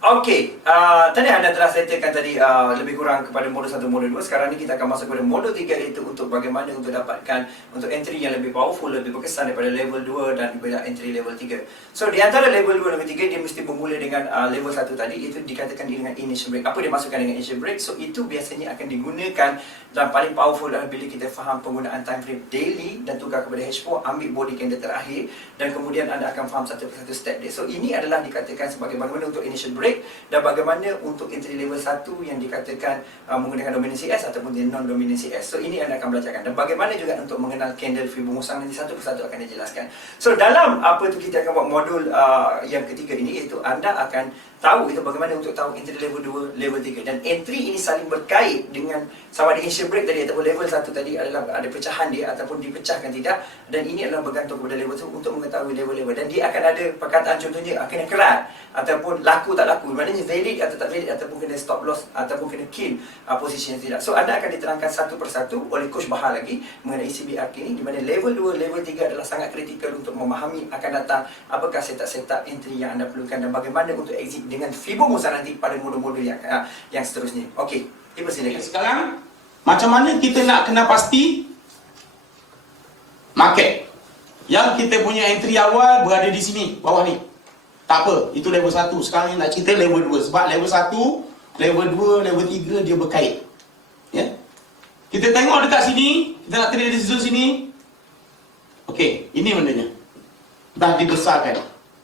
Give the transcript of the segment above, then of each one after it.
Okey, tadi anda telah settlekan tadi lebih kurang kepada modul 1, modul 2. Sekarang ni kita akan masuk kepada modul 3, iaitu untuk bagaimana untuk dapatkan untuk entry yang lebih powerful, lebih berkesan daripada level 2 dan daripada entry level 3. So di antara level 2 dan level 3, dia mesti bermula dengan level 1 tadi, iaitu dikatakan dengan initial break. Apa dia masukkan dengan initial break? So itu biasanya akan digunakan dan paling powerful adalah bila kita faham penggunaan time frame daily dan tukar kepada H4, ambil body candle terakhir dan kemudian anda akan faham satu persatu step dia. So ini adalah dikatakan sebagai bagaimana untuk initial break dan bagaimana untuk entry level 1 yang dikatakan menggunakan dominansi S ataupun non-dominansi S. So ini anda akan belajarkan, dan bagaimana juga untuk mengenal candle Fibonacci, nanti satu persatu akan dijelaskan. So dalam apa tu kita akan buat modul yang ketiga ini, iaitu anda akan tahu itu bagaimana untuk tahu entry level 2, level 3, dan entry ini saling berkait dengan sama ada initial break tadi ataupun level 1 tadi adalah ada pecahan dia ataupun dipecahkan tidak, dan ini adalah bergantung kepada level 1 untuk mengetahui level-level, dan dia akan ada perkataan contohnya kena kerat ataupun laku tak laku, maknanya valid atau tak valid, ataupun kena stop loss ataupun kena kill position tidak. So anda akan diterangkan satu persatu oleh Coach Bahar lagi mengenai CBRK ini, di mana level 2, level 3 adalah sangat kritikal untuk memahami akan datang apakah setup entry yang anda perlukan dan bagaimana untuk exit dengan Fibonacci nanti pada modul-modul yang seterusnya. Okey, dipersilakan. Sekarang macam mana kita nak kena pasti market yang kita punya entry awal berada di sini, bawah ni. Tak apa, itu level 1. Sekarang ni nak cerita level 2. Sebab level 1, level 2, level 3 dia berkait. Ya. Kita tengok dekat sini, kita nak trade di zone sini. Okey, ini bendanya. Dah dibesarkan.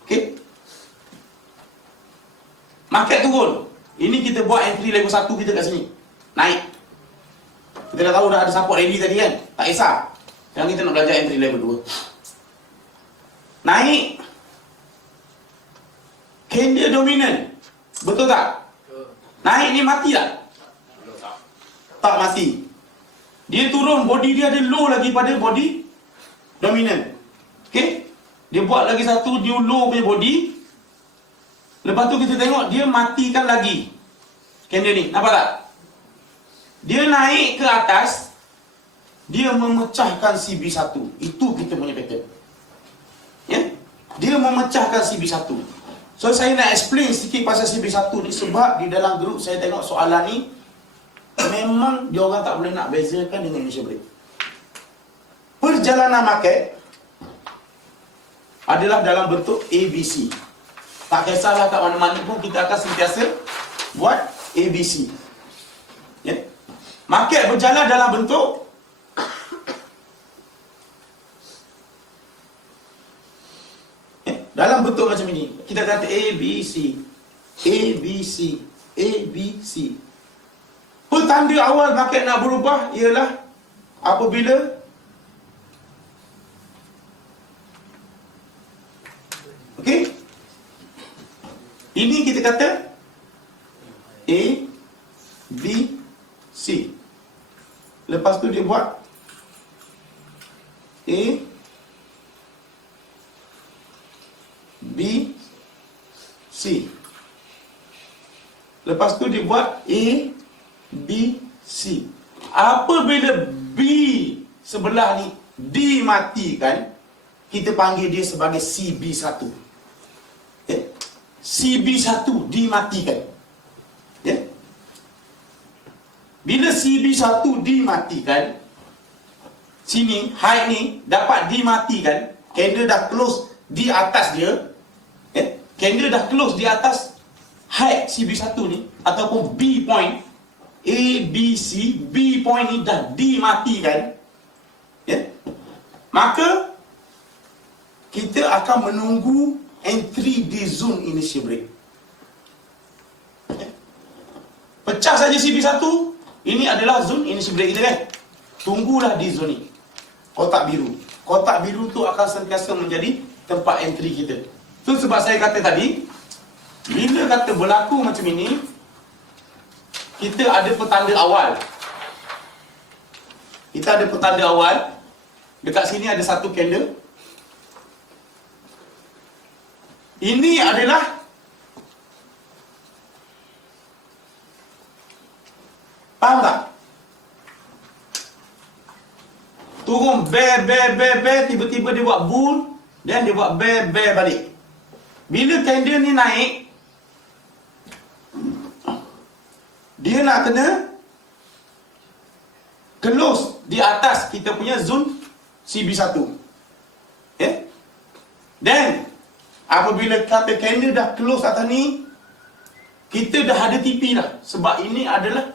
Okey. Market turun. Ini kita buat entry level 1 kita kat sini. Naik. Kita dah tahu dah ada support ready tadi kan? Tak kisah. Sekarang kita nak belajar entry level 2. Naik. Candle dominant. Betul tak? Naik ni mati tak? Tak mati. Dia turun, body dia ada low lagi pada body dominant. Okey? Dia buat lagi satu new low punya body. Lepas tu kita tengok dia matikan lagi candle ni. Nampak tak? Dia naik ke atas, dia memecahkan CB1. Itu kita punya pattern. Ya? Dia memecahkan CB1. So saya nak explain sikit pasal CB1 ni sebab di dalam grup saya tengok soalan ni memang dia orang tak boleh nak bezakan dengan initial break. Perjalanan market adalah dalam bentuk ABC. Tak kisahlah kat mana-mana pun kita akan sentiasa buat ABC. Ya. Market berjalan dalam bentuk dalam bentuk macam ini. Kita kata ABC, ABC, ABC. Petanda awal market nak berubah ialah apabila okey, ini kita kata A, B, C. Lepas tu dia buat A, B, C. Lepas tu dia buat A, B, C. Apabila B sebelah ni dimatikan, kita panggil dia sebagai CB1. Okay? CB1 dimatikan. Ya. Bila CB1 dimatikan, sini high ni dapat dimatikan, candle dah close di atas dia. Ya. Candle dah close di atas high CB1 ni ataupun B point, A, B, C, B point ni dah dimatikan. Ya. Maka kita akan menunggu entry di zone initial break. Pecah saja CB1, ini adalah zone initial break kita kan. Tunggulah di zone ni. Kotak biru. Kotak biru tu akan sentiasa menjadi tempat entry kita. Tu sebab saya kata tadi, bila kata berlaku macam ini, kita ada petanda awal. Kita ada petanda awal. Dekat sini ada satu candle. Ini adalah faham tak? Turun bear, tiba-tiba dia buat bull, dan dia buat bear balik. Bila candle ni naik, nak kena close di atas kita punya zone CB1. Then apabila kata candle dah close atas ni, kita dah ada TP dah. Sebab ini adalah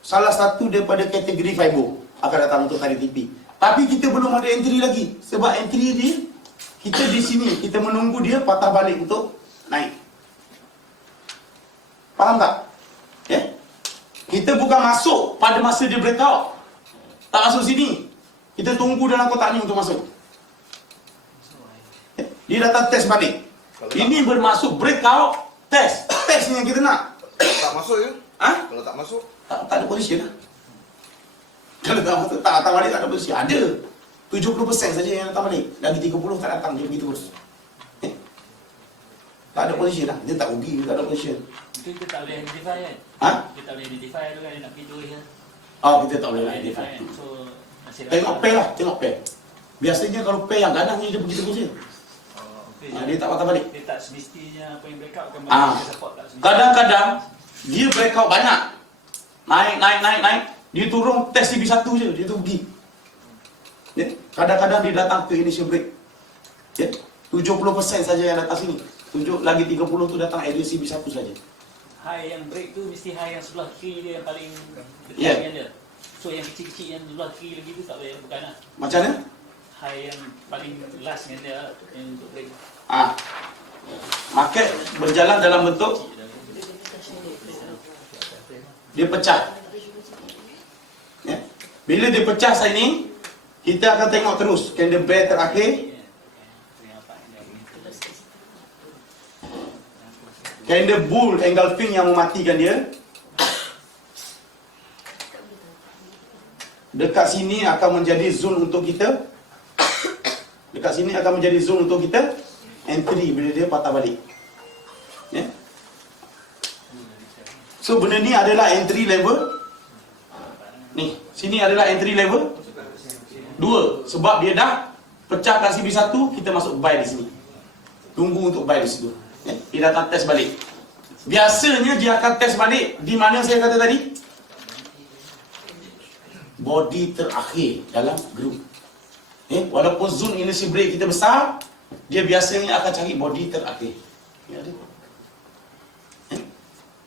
salah satu daripada kategori FIBO akan datang untuk tarik TP. Tapi kita belum ada entry lagi. Sebab entry dia, kita di sini, kita menunggu dia patah balik untuk naik. Faham tak? Kita bukan masuk pada masa dia breakout. Tak masuk sini. Kita tunggu dalam kotak ni untuk masuk. Dia datang test balik. Ini bermaksud breakout test. Test ni yang kita nak. Tak masuk ya? Kalau tak masuk? Tak ada position lah. Kalau tak masuk, tak datang balik tak ada position. Ada 70% saja yang datang balik. Lagi 30 tak datang, dia begitu terus. Tak ada position lah. Dia tak rugi, dia tak ada position. Itu kita tak boleh identify kan? Kita tak boleh identify tu kan, dia nak pergi tu je. Kita tak boleh identify. So, masih Tengok pair lah, tengok pair. Biasanya kalau pair yang gadang ni dia begitu terus je. Dia tak patah balik. Dia tak semestinya apa yang breakout kan bagi support tak semestinya. Kadang-kadang dia breakout banyak. Naik. Dia turun test CB1 je, dia tu pergi. Kadang-kadang dia datang ke initial break. 70% saja yang datang sini. Lagi 30 tu datang area CB1 saja. High yang break tu mesti high yang sebelah kiri dia yang paling dekat dengan dia. So yang kecil-kecil yang sebelah kiri lagi tu tak boleh, bukan lah. Macam mana? High yang paling last dengan dia yang untuk break. Market berjalan dalam bentuk dia pecah. Bila dia pecah saat ini, kita akan tengok terus candle bear terakhir. Candle bull engulfing yang mematikan dia. Dekat sini akan menjadi zone untuk kita. Dekat sini akan menjadi zone untuk kita entry bila dia patah balik. So benda ni adalah entry level. Ni, sini adalah entry level 2. Sebab dia dah pecahkan CB1, kita masuk buy di sini. Tunggu untuk buy di situ. Dia datang test balik. Biasanya dia akan test balik di mana saya kata tadi? Body terakhir dalam group. Walaupun zone initial break kita besar, dia biasanya akan cari body terakhir.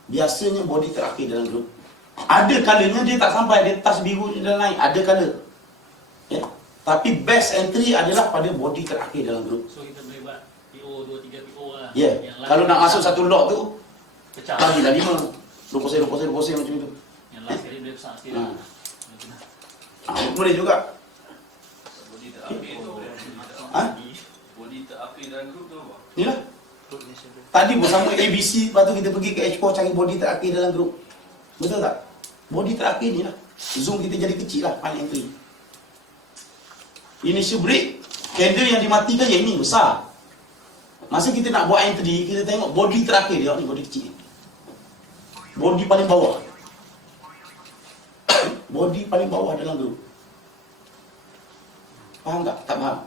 Biasanya body terakhir dalam grup. Ada kalanya dia tak sampai, dia touch biru dia dah naik. Ada kala. Tapi best entry adalah pada body terakhir dalam grup. So kita boleh buat PO 2-3 PO lah. Kalau nak masuk satu lot tu, pecah. bagilah 5. 20% macam itu. Yang last kali boleh besar sikit lah. Boleh juga. Body terakhir tu body terakhir dalam grup tu apa? Inilah. Tadi bersama ABC, lepas tu kita pergi ke Expo cari body terakhir dalam grup. Betul tak? Body terakhir ni lah. Zoom kita jadi kecil lah, final entry. Initial break, candle yang dimatikan yang ini besar. Masa kita nak buat entry, kita tengok body terakhir dia ni, body kecil. Body paling bawah. Body paling bawah dalam grup. Faham tak? Tak faham?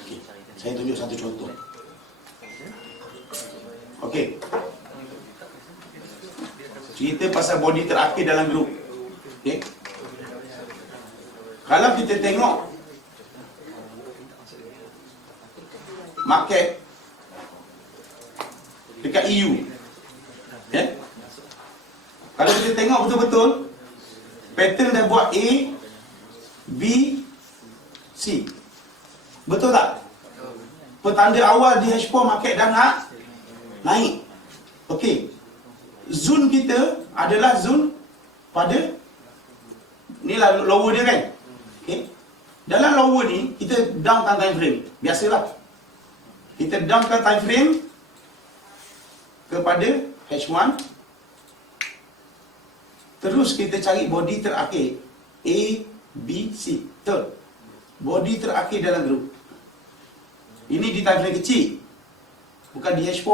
Okay. Saya tunjuk satu contoh. Okey. Cerita pasal body terakhir dalam grup. Okey. Kalau kita tengok market dekat EU. Kalau kita tengok betul-betul pattern dah buat A, B, C. Betul tak? Petanda awal di H4 market dah nak naik. Okey. Zone kita adalah zone pada ni lah lower dia kan. Okey. Dalam lower ni kita downkan time frame. Biasalah. Kita downkan time frame kepada H1. Terus kita cari body terakhir A, B, C. Betul. Body terakhir dalam grup. Ini di time frame kecil. Bukan di H4.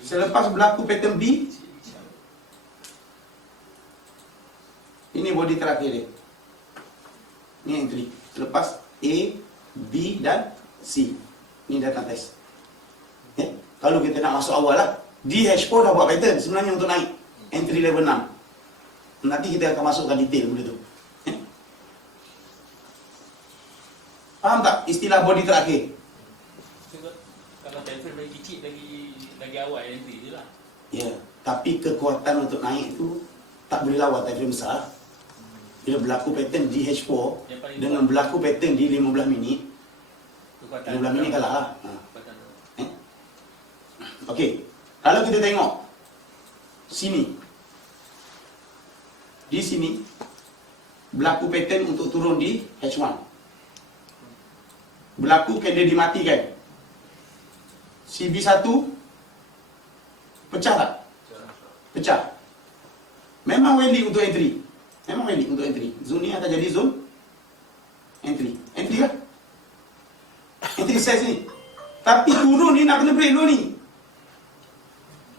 Selepas berlaku pattern B, ini body terakhir dia. Ini entry. Selepas A, B dan C. Ini datang test. Kalau kita nak masuk awal lah, di H4 dah buat pattern sebenarnya untuk naik. entry level 6. Nanti kita akan masukkan detail benda tu. Faham tak istilah body terakhir? Sebab kalau time frame lagi kecil lagi awal entry je lah. Ya, tapi kekuatan untuk naik tu tak boleh lawan time frame besar. Bila berlaku pattern di H4 Yang paling dengan berlaku pattern di 15 minit, kekuatan 15 minit kalah lah. kekuatan Okey, kalau kita tengok sini, di sini berlaku pattern untuk turun di H1. Berlaku candle dimatikan. CB1 pecah tak? Pecah. Memang valid untuk entry. Memang valid untuk entry. Zone ni akan jadi zone entry. Entry lah. Entry size ni. Tapi turun ni nak kena break low ni.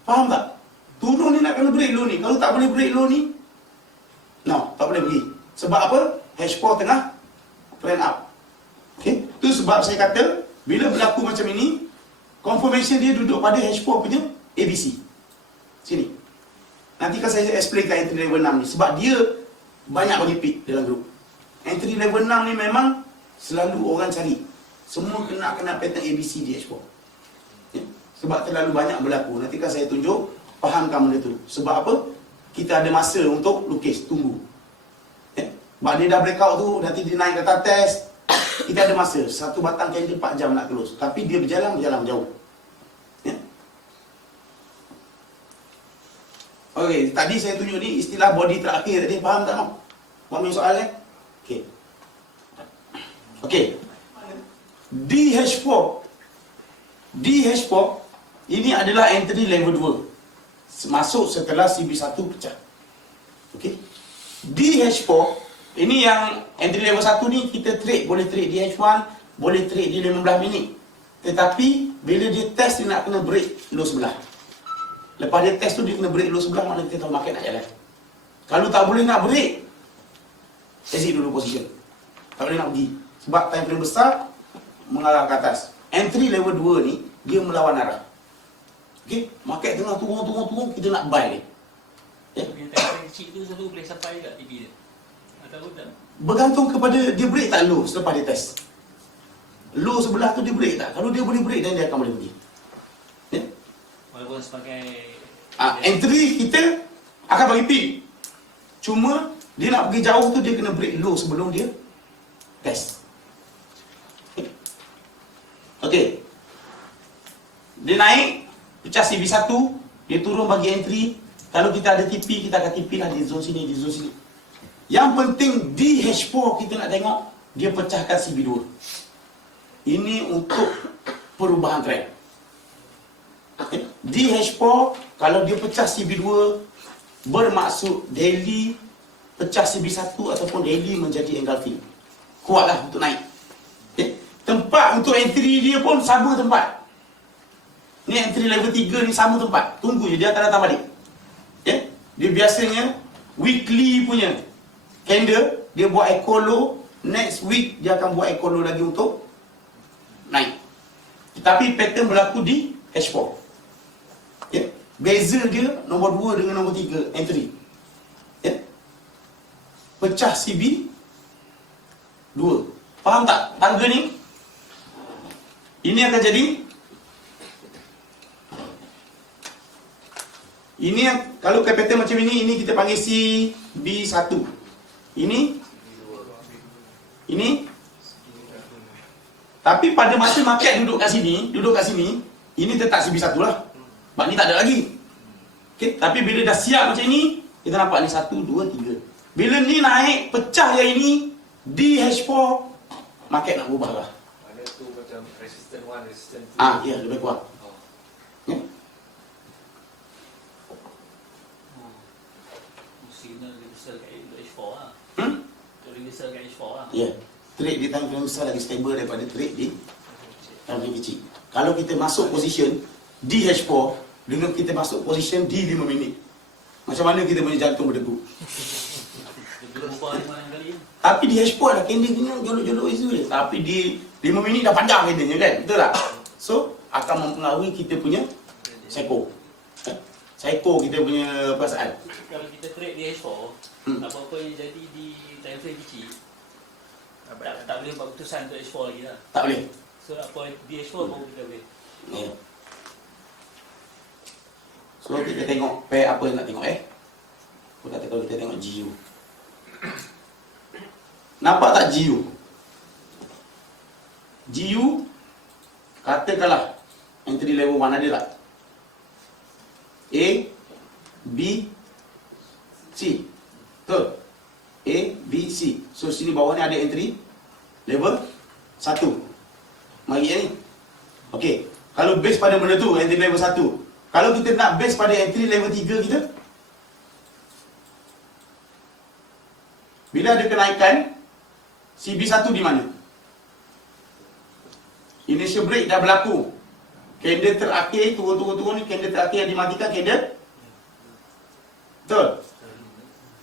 Faham tak? Turun ni nak kena break low ni. Kalau tak boleh break low ni, no, tak boleh pergi. Sebab apa? H4 tengah trend up. Okay? Itu sebab saya kata, bila berlaku macam ini, confirmation dia duduk pada H4 punya ABC. Sini. Nanti kan saya explain kat entry level 6 ni. Sebab dia banyak bagi pick dalam grup. Entry level 6 ni memang selalu orang cari. Semua kena pattern ABC di H4. Okay? Sebab terlalu banyak berlaku. Nanti kan saya tunjuk, fahamkan benda tu. Sebab apa? Kita ada masa untuk lukis, tunggu. Sebab dia dah breakout tu, nanti dia naik kata test. Kita ada masa, satu batang candle 4 jam nak close. Tapi dia berjalan jauh. Ya? Okey, tadi saya tunjuk ni istilah body terakhir tadi. Faham tak, Mak? Faham yang soalan? Okey. Okey. DH4. DH4 ini adalah entry level 2. Masuk setelah CB1 pecah. Okey. DH4 ini yang entry level 1 ni kita trade, boleh trade DH1, boleh trade di 15 minit. Tetapi bila dia test dia nak kena break low sebelah. Lepas dia test tu dia kena break low sebelah, mana kita tahu market nak jalan. Kalau tak boleh nak break, exit dulu position. Tak boleh nak pergi. Sebab time frame besar mengarah ke atas. Entry level 2 ni dia melawan arah. Okey, market tengah turun, kita nak buy dia. Yang time kecil tu selalu boleh sampai tak TP dia? Atau tak? Bergantung kepada dia break tak low selepas dia test. Low sebelah tu dia break tak? Kalau dia boleh break, dan dia akan boleh pergi. Ya? Walaupun sebagai Entry kita akan bagi pick. Cuma dia nak pergi jauh tu dia kena break low sebelum dia test. Okey. Dia naik, pecah CB1, dia turun bagi entry. Kalau kita ada TP, kita akan TP lah di zone sini, di zone sini. Yang penting di H4 kita nak tengok dia pecahkan CB2. Ini untuk perubahan trend. Di H4 kalau dia pecah CB2 bermaksud daily pecah CB1 ataupun daily menjadi engulfing. Kuatlah untuk naik. Tempat untuk entry dia pun sama tempat. Ni entry level 3 ni sama tempat. Tunggu je dia akan datang balik. Dia biasanya weekly punya candle dia buat echo low, next week dia akan buat echo low lagi untuk naik. Tetapi pattern berlaku di H4. Beza dia nombor 2 dengan nombor 3 entry. Pecah CB 2. Faham tak tangga ni? Ini akan jadi, ini kalau pattern macam ini kita panggil CB1. Ini tapi pada masa market duduk kat sini, ini tetap CB1 lah. Sebab ni tak ada lagi. Okey, tapi bila dah siap macam ini, kita nampak ni 1 2 3. Bila ni naik pecah yang ini di H4, market nak berubah lah. Ada tu macam resistance 1, resistance 2. Ya, lebih kuat. signal reversal kat H4 lah. Reversal kat H4 lah. Ya, trade di time frame besar lagi stable daripada trade di time frame kecil. Kalau kita masuk position di H4 dengan kita masuk position di 5 minit, macam mana kita punya jantung berdegup? Dia berubah 5 kali. Tapi di H4 lah candle punya jolok-jolok isu dia. Tapi di 5 minit dah panjang candlenya kan? Betul tak? So, akan mempengaruhi kita punya seko. psycho kita punya perasaan. Kalau kita create di H4, apa-apa yang jadi di time frame kecil, tak boleh buat keputusan untuk H4 lagi lah. Tak boleh. So apa di H4 baru kita boleh. Ya. So kita tengok pair apa yang nak tengok Aku kata kalau kita tengok GU. Nampak tak GU? GU katakanlah entry level 1 ada tak? A, B, C. Betul? A, B, C. So sini bawah ni ada entry level 1. Mari ni. Okey. Kalau base pada benda tu entry level 1. Kalau kita nak base pada entry level 3 kita, bila ada kenaikan, CB1 di mana? Initial break dah berlaku. Candle terakhir, turun ni, candle terakhir yang dimatikan, candle. Betul?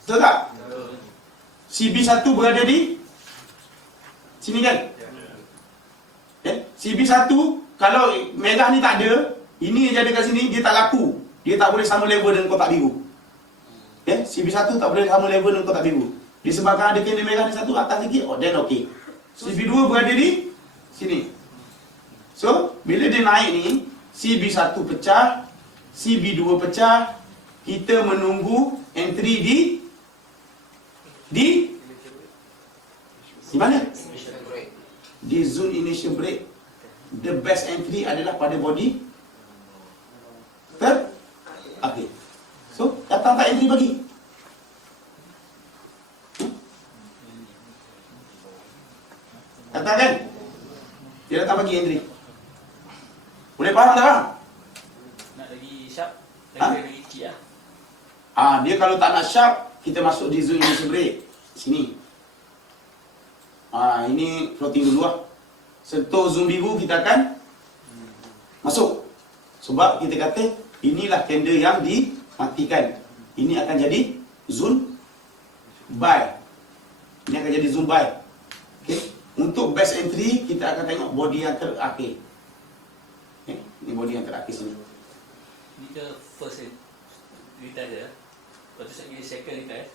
Betul tak? CB1 berada di sini kan? CB1, kalau merah ni tak ada, ini yang ada kat sini, dia tak laku. Dia tak boleh sama level dengan kotak biru. CB1 tak boleh sama level dengan kotak biru. Disebabkan ada candle merah ni satu atas sikit, then okay. CB2 berada di sini. So, bila dia naik ni, CB1 pecah, CB2 pecah, kita menunggu entry di mana? Di zone initial break. The best entry adalah pada body okay. So, datang tak entry bagi? Datang kan? Dia datang bagi entry. Boleh faham tak bang? Nak lagi sharp, lagi kecil lah. Dia kalau tak nak sharp, kita masuk di zone initial break. Sini. Ini floating dulu lah. Sentuh zoom biru, kita akan masuk. Sebab kita kata, inilah candle yang dimatikan. Ini akan jadi zone buy. Ini akan jadi zone buy. Okay. Untuk best entry, kita akan tengok body yang terakhir. Ini body yang terakhir sini. Ni ke first retest je. Lepas tu second retest,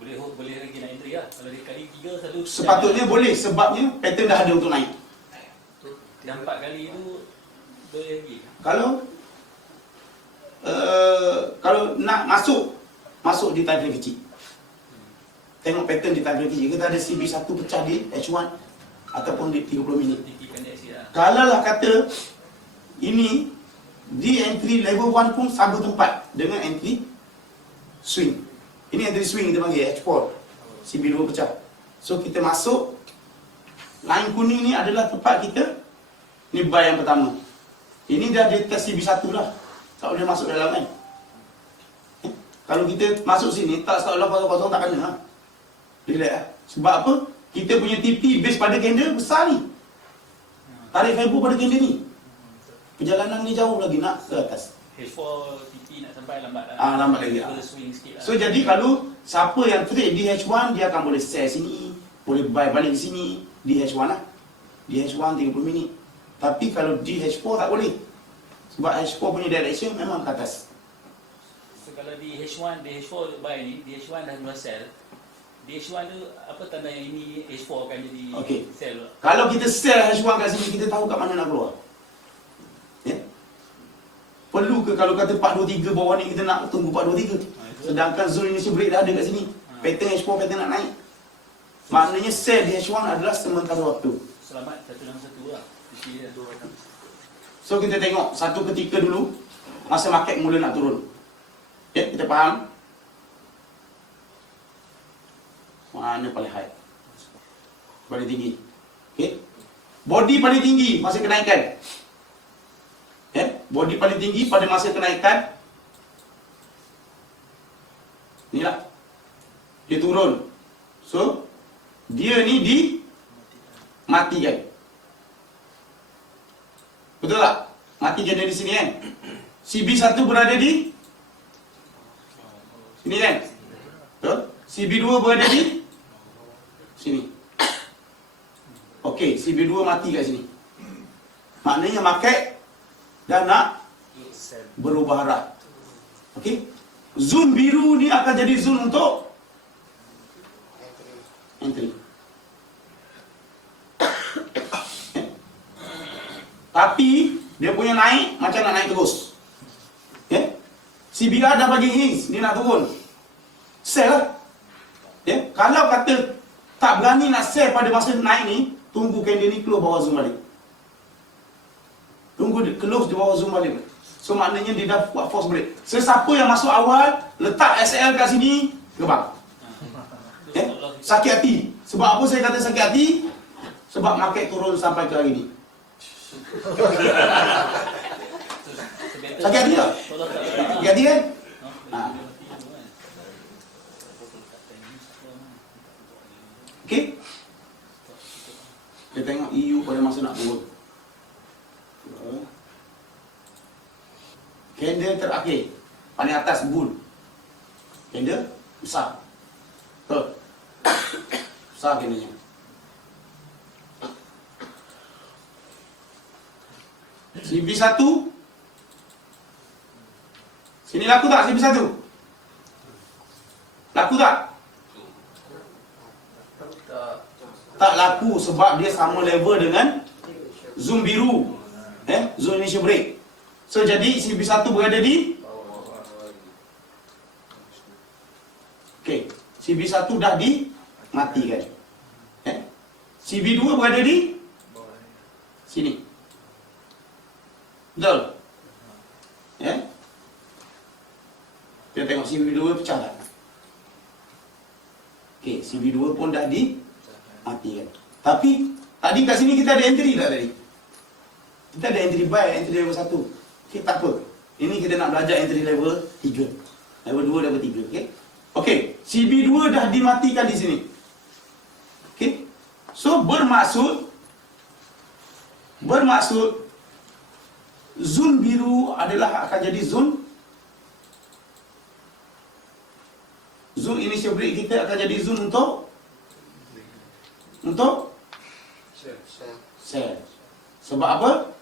boleh lagi nak entry lah. Kalau dia kali 3 selalu Sepatutnya boleh, sebabnya pattern dah ada untuk naik. Yang 4 kali tu boleh lagi. Kalau nak masuk di time frame kecil. Tengok pattern di time frame kecil. Kita ada CB1 pecah di H1 ataupun di 30 minit. Kalau lah kata ini di entry level 1 pun sama tempat dengan entry swing. Ini entry swing kita panggil H4. CB2 pecah. So kita masuk, line kuning ni adalah tempat kita. Ni buy yang pertama. Ini dah di test CB1 lah. Tak boleh masuk dalam kan. Kalau kita masuk sini, tak start dalam kosong-kosong tak kena lah. Relax lah. Sebab apa? Kita punya TP base pada candle besar ni. Tarik Febo pada candle ni. Perjalanan ni jauh lagi nak ke atas. H4 TP nak sampai lambat lah. Lambat lagi lah. Swing sikit lah. So jadi kalau siapa yang trade di H1, dia akan boleh sell sini, boleh buy balik di sini, di H1 lah. Di H1 30 minit. Tapi kalau di H4 tak boleh. Sebab H4 punya direction memang ke atas. So kalau di H1, di H4 buy ni, di H1 dah mula sell. Di H1 tu apa tanda yang ini H4 akan jadi sell? Kalau kita sell H1 kat sini, kita tahu kat mana nak keluar. Perlu ke kalau kata 423 bawah ni kita nak tunggu 423? Sedangkan zone initial break dah ada kat sini. Pattern H4, pattern nak naik. Maknanya sell di H1 adalah sementara waktu. Selamat 161 lah. So kita tengok satu ketika dulu masa market mula nak turun. Kita faham? Mana paling high? Paling tinggi. Body paling tinggi masa kenaikan. Body paling tinggi pada masa kenaikan. Inilah. Dia turun. So dia ni dimatikan. Betul tak? Mati candle di sini kan? CB1 berada di sini kan? Betul? CB2 berada di sini. Okey, CB2 mati kat sini. Maknanya market dah nak berubah arah. Okey. Zon biru ni akan jadi zon untuk entry. Tapi dia punya naik macam nak naik terus. CBR dah bagi hints, dia nak turun. Sell lah. Kalau kata tak berani nak sell pada masa naik ni, tunggu candle ni close bawah zoom balik. Tunggu dia close di bawah zoom balik. So maknanya dia dah buat force break. Sesiapa yang masuk awal, letak SL kat sini, gerbang. Sakit hati. Sebab apa saya kata sakit hati? Sebab market turun sampai ke hari ni. Sakit hati tak? Sakit hati kan? Okey. Kita tengok EU pada masa nak turun. Candle terakhir paling atas bull. Candle besar. Besar candlenya. CB1 sini laku tak CB1? Laku tak? Tak laku sebab dia sama level dengan zoom biru. Zone initial break. So jadi CB1 berada di CB1 dah dimatikan. CB2 berada di sini. Betul? Kita tengok CB2 pecah tak? CB2 pun dah dimatikan. Tapi tadi kat sini kita ada entry tak tadi? Kita ada entry buy, entry level 1. Tak apa. Ini kita nak belajar entry level 3. Level 2, level 3. CB2 dah dimatikan di sini. So bermaksud zon biru adalah akan jadi zon initial break kita akan jadi zon untuk sell. Sebab apa?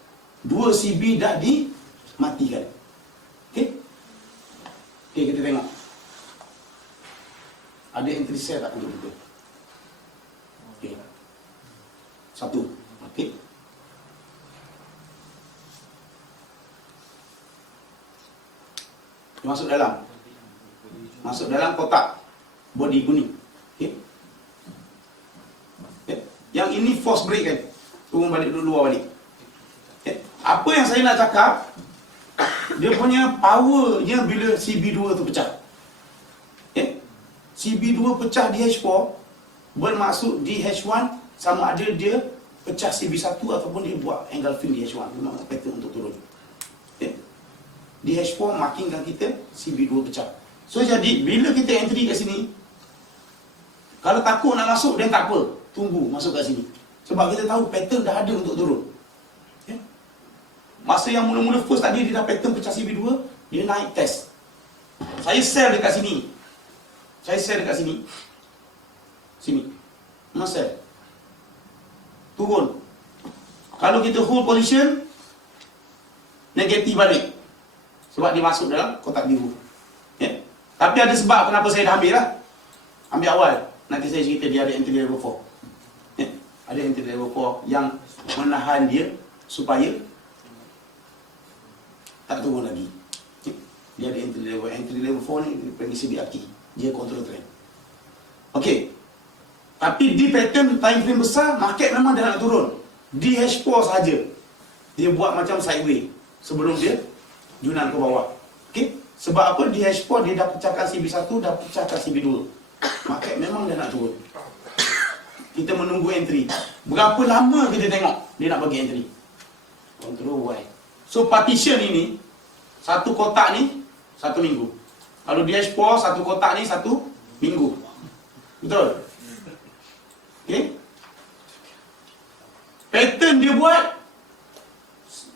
2 CB dah dimatikan. Kita tengok. Ada entry sell tak untuk kita? Satu. Dia masuk dalam kotak body kuning. Yang ini force break kan, turun balik dulu, luar balik. Apa yang saya nak cakap, dia punya powernya bila CB2 tu pecah. CB2 pecah di H4, bermaksud di H1 sama ada dia pecah CB1 ataupun dia buat engulfing di H1. Memang pattern untuk turun. Di H4 markingkan kita CB2 pecah. So jadi bila kita entry kat sini, kalau takut nak masuk dan tak apa, tunggu masuk kat sini. Sebab kita tahu pattern dah ada untuk turun. Masa yang mula-mula first tadi dia dah pattern pecah CB2, dia naik test. Saya sell dekat sini. Sini. Mana sell? Turun. Kalau kita hold position, negatif balik. Sebab dia masuk dalam kotak biru. Tapi ada sebab kenapa saya dah ambil lah. Ambil awal. Nanti saya cerita dia ada entry level 4. Ada entry level 4 yang menahan dia supaya tak turun lagi. Dia ada entry level 4 ni panggil CBRT. Dia control trend. Tapi di pattern time frame besar, market memang dah nak turun. Di H4 saja dia buat macam sideways sebelum dia junan ke bawah. Sebab apa? Di H4 dia dah pecahkan CB1, dah pecahkan CB2. Market memang dah nak turun. Kita menunggu entry. Berapa lama kita tengok dia nak bagi entry? Control Y. So partition ini, satu kotak ni 1 minggu. Kalau di H4 satu kotak ni 1 minggu. Betul? Pattern dia buat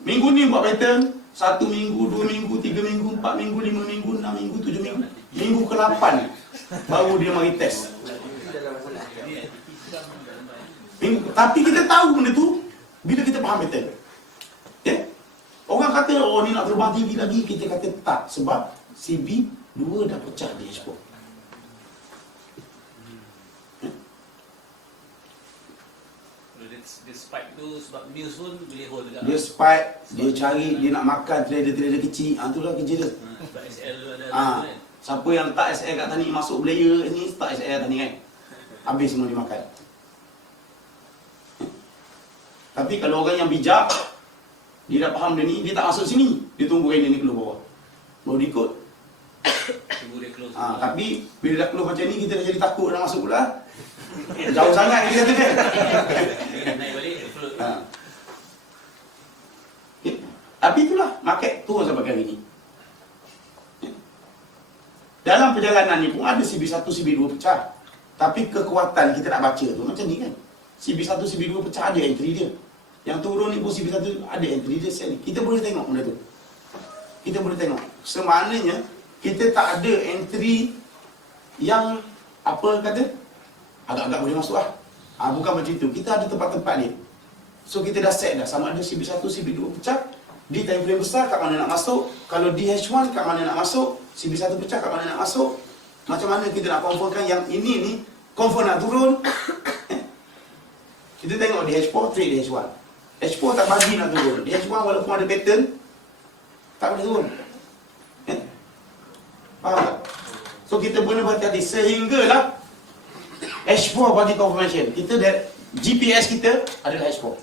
minggu ni buat pattern 1 minggu, 2 minggu, 3 minggu, 4 minggu, 5 minggu, 6 minggu, 7 minggu. Minggu ke-8 baru dia mari test. Tapi kita tahu benda tu bila kita faham pattern. Orang kata, oh ni nak terbang tinggi lagi, kita kata tak. Sebab CB2 dah pecah di H4. Dia spike tu sebab news pun boleh hold dekat. Dia spike, dia cari, dia nak makan trader-trader kecil. Itulah kerja dia. Sebab SL tu ada Ah, kan. siapa yang letak SL kat tani masuk player ni, start SL kat tani kan. Habis semua dimakan. Tapi kalau orang yang bijak, dia dah faham dia ni, dia tak masuk sini. Dia tunggu random ni keluar bawah. Baru dia ikut. Tunggu dia close. Tapi bila dah keluar macam ni, kita dah jadi takut nak masuk pula. Jauh sangat kita kata kan. Naik balik float. Tapi itulah, market turun sampai hari ni. Dalam perjalanan ni pun ada CB1, CB2 pecah. Tapi kekuatan kita nak baca tu macam ni kan. CB1, CB2 pecah, ada entry dia. Yang turun ni pun CB1 ada entry dia sell. Kita boleh tengok benda tu. Kita boleh tengok. Semaknanya kita tak ada entry yang apa kata agak-agak boleh masuk lah. Bukan macam itu. Kita ada tempat-tempat ni. So kita dah set dah sama ada CB1, CB2 pecah. Di time frame besar kat mana nak masuk. Kalau di H1 kat mana nak masuk. CB1 pecah kat mana nak masuk. Macam mana kita nak confirmkan yang ini ni confirm nak turun. Kita tengok di H4, trade di H1. H4 tak bagi nak turun. Di H1 walaupun ada pattern, tak boleh turun. Faham tak? So kita boleh berhati-hati sehinggalah H4 bagi confirmation. Kita GPS kita adalah H4.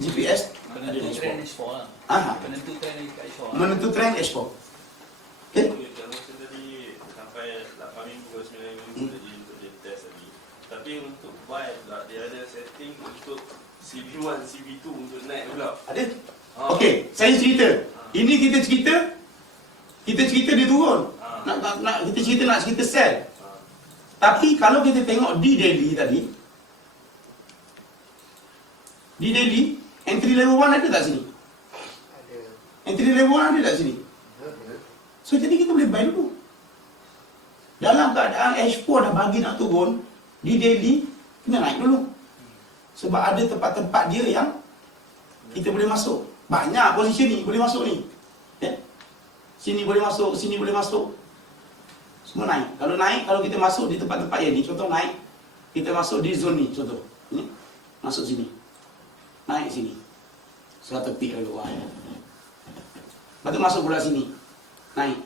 GPS adalah Penentu trend H4. H4 lah. Penentu trend dekat H4. Menentu trend H4. Okay? Kalau macam tadi sampai 8 minggu ke 9 minggu tadi untuk dia test tadi. Tapi untuk buy pula dia ada setting untuk CB1, CB2 untuk naik pula. Ada? Okey, saya cerita. Ini kita cerita dia turun. Kita cerita sell. Tapi kalau kita tengok di daily tadi, di daily, entry level 1 ada tak sini? Ada. Entry level 1 ada tak sini? So jadi kita boleh buy dulu. Dalam keadaan H4 dah bagi nak turun, di daily, kena naik dulu. Sebab ada tempat-tempat dia yang kita boleh masuk. Banyak position ni boleh masuk ni. Sini boleh masuk, sini boleh masuk. Semua naik. Kalau naik, kalau kita masuk di tempat-tempat yang ni, contoh naik, kita masuk di zone ni, contoh. Ini, masuk sini. Naik sini. Sudah tepi kalau luar. Lepas tu masuk pula sini. Naik.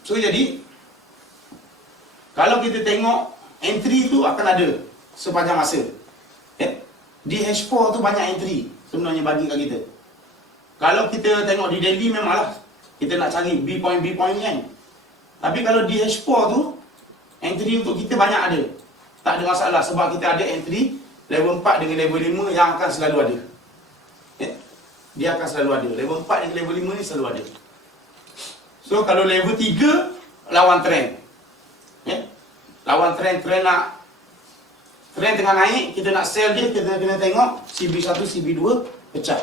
So jadi, kalau kita tengok, entry tu akan ada sepanjang masa. Di H4 tu banyak entry sebenarnya bagi kat kita. Kalau kita tengok di daily memanglah kita nak cari B point kan. Tapi kalau di H4 tu entry untuk kita banyak ada. Tak ada masalah sebab kita ada entry level 4 dengan level 5 yang akan selalu ada. Dia akan selalu ada. Level 4 dengan level 5 ni selalu ada. So kalau level 3 lawan trend. Lawan trend nak trend tengah naik, kita nak sell dia, kita kena tengok CB1, CB2 pecah.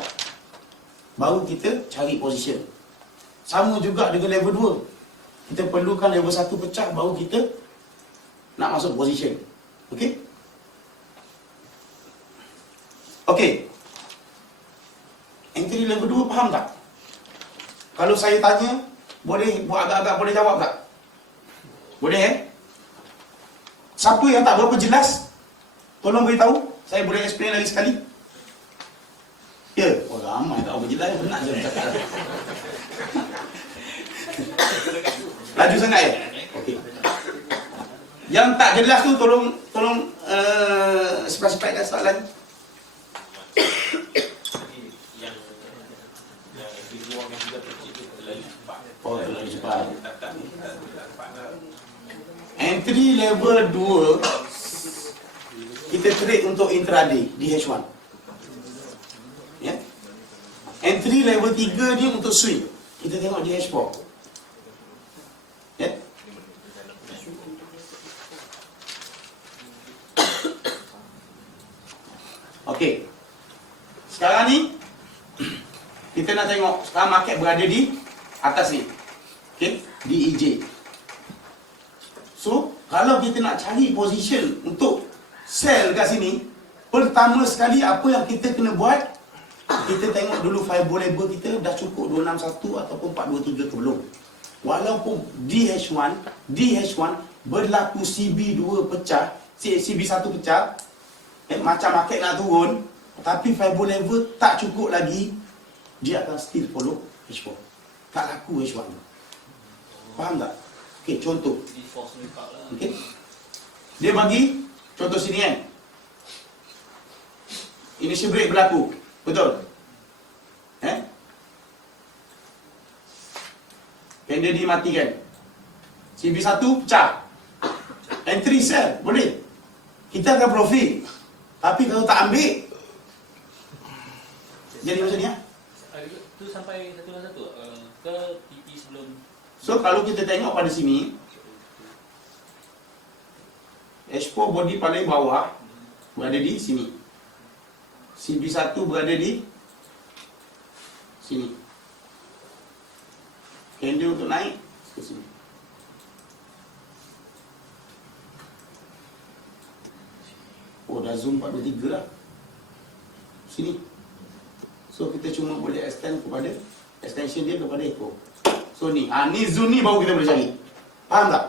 Baru kita cari position. Sama juga dengan level 2. Kita perlukan level 1 pecah, baru kita nak masuk position. Okey? Okey. Entry level 2 faham tak? Kalau saya tanya, boleh buat agak-agak boleh jawab tak? Boleh Siapa yang tak berapa jelas, tolong beritahu. Saya boleh explain lagi sekali. Ya, ramai tak berapa jelas. Penat je cakap. Laju sangat Okey. Yang tak jelas tu tolong spesifikkan soalan. Oh, lagi cepat. Entry level 2 kita trade untuk intraday di H1. Entry level 3 dia untuk swing. Kita tengok di H4. Okey. Sekarang ni kita nak tengok sekarang market berada di atas ni. Okey, di EJ. So, kalau kita nak cari position untuk sell kat sini, pertama sekali apa yang kita kena buat, kita tengok dulu fiber label kita dah cukup 261 ataupun 423 ke belum. Walaupun DH1 berlaku CB2 pecah, CB1 pecah, macam market nak turun, tapi fiber level tak cukup lagi, dia akan still follow H4. Tak laku H1 tu. Faham tak? Okey, contoh. Di force breakout lah. Okey. Dia bagi contoh sini kan. Initial break berlaku. Betul? Candle dimatikan. CB1 pecah. Entry sell, boleh. Kita akan profit. Tapi kalau tak ambil, jadi macam ni. Tu sampai 111 ke TP sebelum. So kalau kita tengok pada sini, H4 body paling bawah berada di sini. CB1 berada di sini. Candle untuk naik ke sini. Oh, dah zoom 423 lah. Sini. So kita cuma boleh extension dia kepada echo. So ni, ni zoom ni baru kita boleh cari. Faham tak?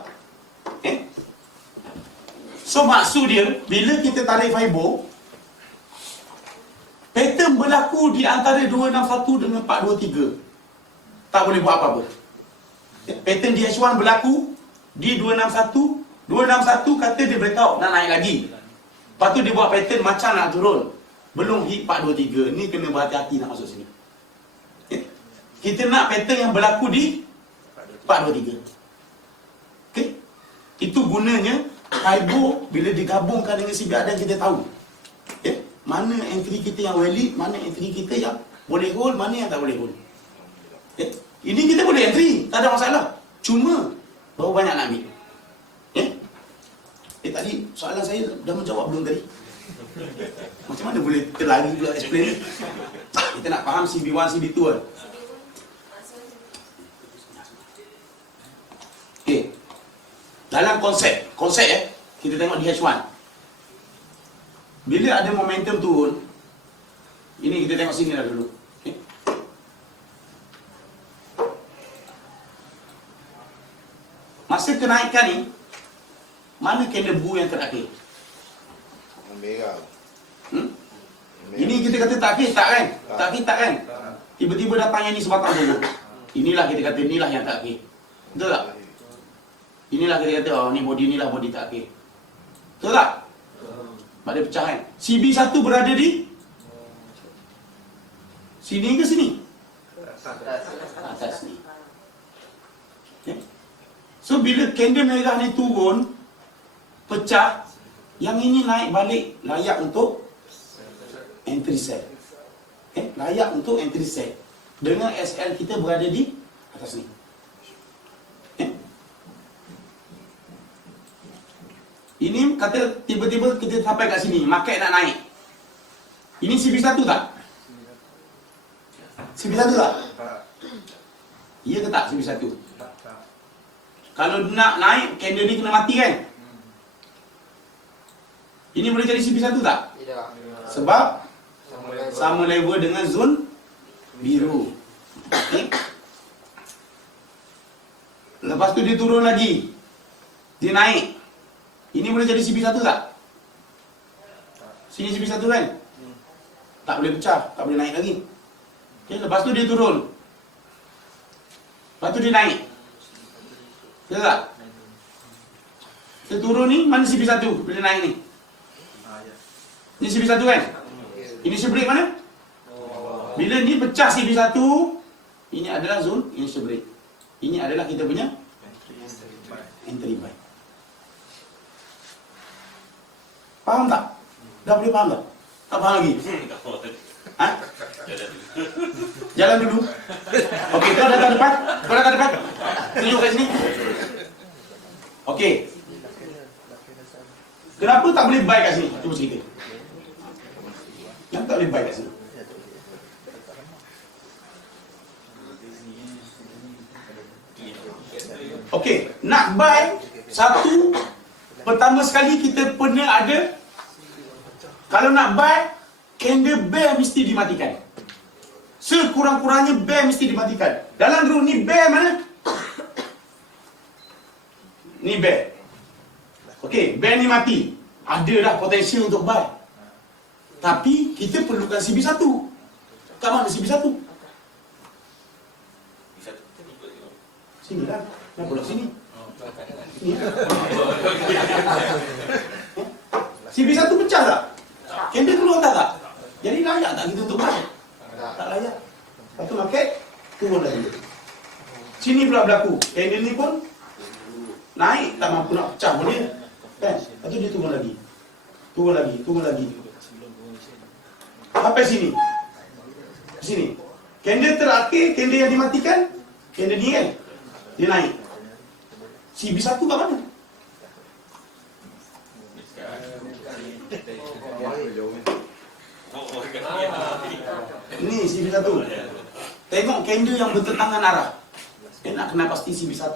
So maksud dia, bila kita tarik fiber, pattern berlaku di antara 261 dengan 423. Tak boleh buat apa-apa. Pattern DH1 berlaku di 261. 261 kata dia breakout, nak naik lagi. Lepas tu dia buat pattern macam nak turun. Belum hit 423. Ni kena berhati-hati nak masuk sini. Kita nak pattern yang berlaku di 423. Okay? Itu gunanya fiber bila digabungkan dengan CBR dan kita tahu. Okay? Mana entry kita yang valid, mana entry kita yang boleh hold, mana yang tak boleh hold. Okay? Ini kita boleh entry, tak ada masalah. Cuma berapa banyak nak ambil? Tadi soalan saya dah menjawab belum tadi? Macam mana boleh terlari pula explain? Kita nak faham CB1, CB2 kan? Okay. Dalam konsep kita tengok DH1. Bila ada momentum turun, ini kita tengok sini lah dulu. Okay. Masa kenaikan ni, mana candle blue yang terakhir? Merah. Ini kita kata tak kan? Tak kan? Tiba-tiba datang yang ni sebatang dulu. Inilah kita kata, inilah yang tak akhir. Betul tak? Inilah kita kata, oh ni body, inilah body tak akhir. Betul tak? Pada pecahan. CB1 berada di sini ke sini? Atas ni. Okay. So bila candle merah ni turun, pecah, yang ini naik balik, layak untuk entry sell. Okay? Layak untuk entry sell. Dengan SL kita berada di atas ni. Okay? Ini kata tiba-tiba kita sampai kat sini, market nak naik. Ini CB1 tak? CB1 tak? Ya ke tak CB1? Kalau nak naik, candle ni kena mati kan? Ini boleh jadi CB1 tak? Tidak. Sebab sama level dengan zone biru. Okay. Lepas tu dia turun lagi. Dia naik. Ini boleh jadi CB1 tak? Sini CB1 kan? Tak boleh pecah, tak boleh naik lagi. Okay. Lepas tu dia turun. Lepas tu dia naik. Betul tak? Dia turun ni, mana CB1 bila naik ni? Ini CB1 kan? Initial break mana? Bila ni pecah CB1, ini adalah zone initial break. Ini adalah kita punya entry buy. Faham tak? Dah boleh faham tak? Tak faham lagi? Ha? Jalan dulu. Okey, kau datang depan. Kau datang depan. Tunjuk kat sini. Okey. Kenapa tak boleh buy kat sini? Cuba cerita. Yang tak boleh buy kat sini. Okey, nak buy satu, pertama sekali kita pernah ada, kalau nak buy, candle bear mesti dimatikan. Sekurang-kurangnya bel mesti dimatikan. Dalam room ni bel mana? Ni bel. Okey, bel ni mati. Ada dah potensi untuk buy. Tapi kita perlukan CB1. Kat mana CB1? Sini lah. Kenapa pula sini? Sini. CB1 pecah tak? Candle keluar tak? Jadi layak tak kita untuk buy? Tak layak. Lepas tu market turun lagi. Sini pula berlaku. Candle ni pun naik, tak mampu nak pecah pun dia. Kan? Lepas tu dia turun lagi. Turun lagi, turun lagi. Sampai sini. Sini. Candle terakhir, candle yang dimatikan, candle ni kan? Dia naik. CB1 kat mana? Ini CB1. Tengok candle yang bertentangan arah. Dia nak kenal pasti CB1.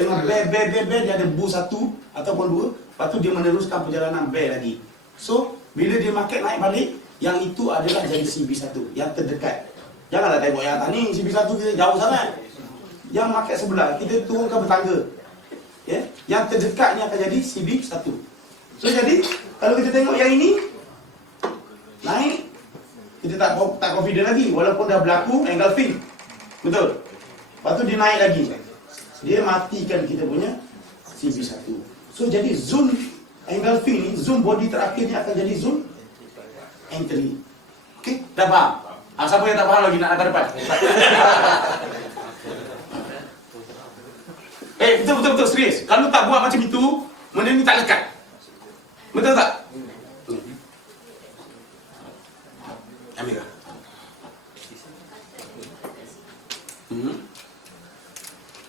Tengok bear dia ada bull 1 ataupun 2. Lepas tu dia meneruskan perjalanan bear lagi. So, bila dia market naik balik, yang itu adalah jadi CB1 yang terdekat. Janganlah tengok yang atas ni, CB1 kita jauh sangat. Yang market sebelah, kita turunkan bertangga. Ya? Yang terdekat ni akan jadi CB1. So, jadi, kalau kita tengok yang ini, naik, kita tak confident lagi. Walaupun dah berlaku engulfing. Betul? Lepas tu dia naik lagi. Dia matikan kita punya CB1. So, jadi zone engulfing ni, zone body terakhir ni akan jadi zone entry. Okey? Dah faham? Siapa yang tak faham lagi nak datang depan? Betul, serius. Kalau tak buat macam itu, benda ni tak lekat. Betul tak? Ambil ke?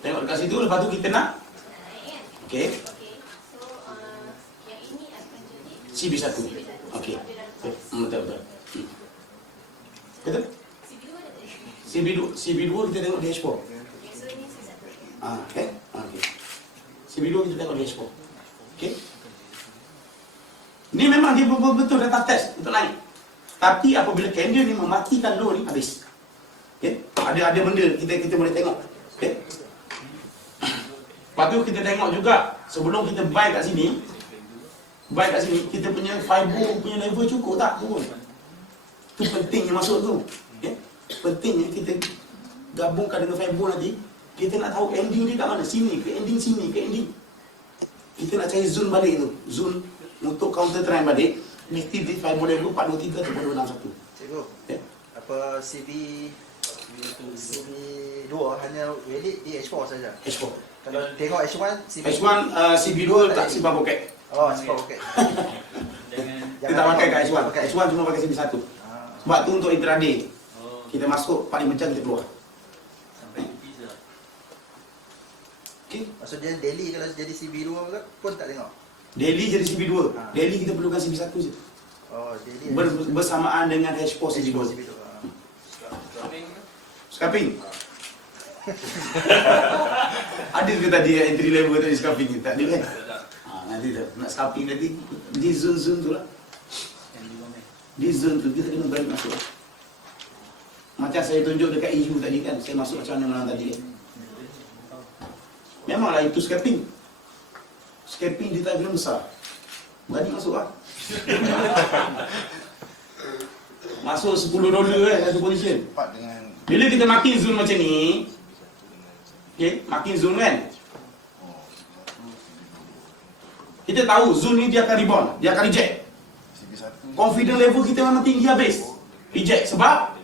Tengok dekat situ, lepas tu kita nak okey. CB1. Okey. Betul. Betul? CB2 kita tengok di H4. Okey. CB2 kita tengok di H4. Okey. Ni memang dia betul data test untuk naik. Tapi apabila candle ni mematikan low ni habis. Okey. Ada benda kita boleh tengok. Okey. Lepas tu kita tengok juga sebelum kita buy kat sini, kita punya fiber punya level cukup tak turun. Itu pentingnya masuk tu. Okay? Pentingnya kita gabungkan dengan fiber nanti. Kita nak tahu ending dia kat mana. Sini ke ending, sini ke ending. Kita nak cari zone balik tu. Zone untuk counter trend balik. Mesti di fiber level 423 atau 461. Cikgu, Okay? apa CB2 hanya valid di H4 saja. H4. Kalau tengok H1, H1 CB2 tak simpan poket. Oh, simpan poket. Kita tak pakai kat H1. H1 cuma pakai CB1. Sebab tu untuk intraday. Kita masuk 45 jam kita keluar. Okay. Maksudnya daily kalau jadi CB2 pun tak tengok. Daily jadi CB2. Daily kita perlukan CB1 je. Oh, daily Bersamaan dengan H4 CB2. Scalping. Ada ke tadi entry level tadi scalping? Tak ada kan? Nanti nak scalping nanti di zone tu lah. Di zone tu kita kena balik masuk. Macam saya tunjuk dekat EU tadi kan, saya masuk macam mana tadi kan. Memanglah itu scalping. Scalping dia tak kena besar. Berani masuk lah. Masuk $10 kan satu position. Bila kita makin zone macam ni, okay, makin zone kan, kita tahu zone ni dia akan rebound, dia akan reject. Confidence level kita memang tinggi habis. Reject sebab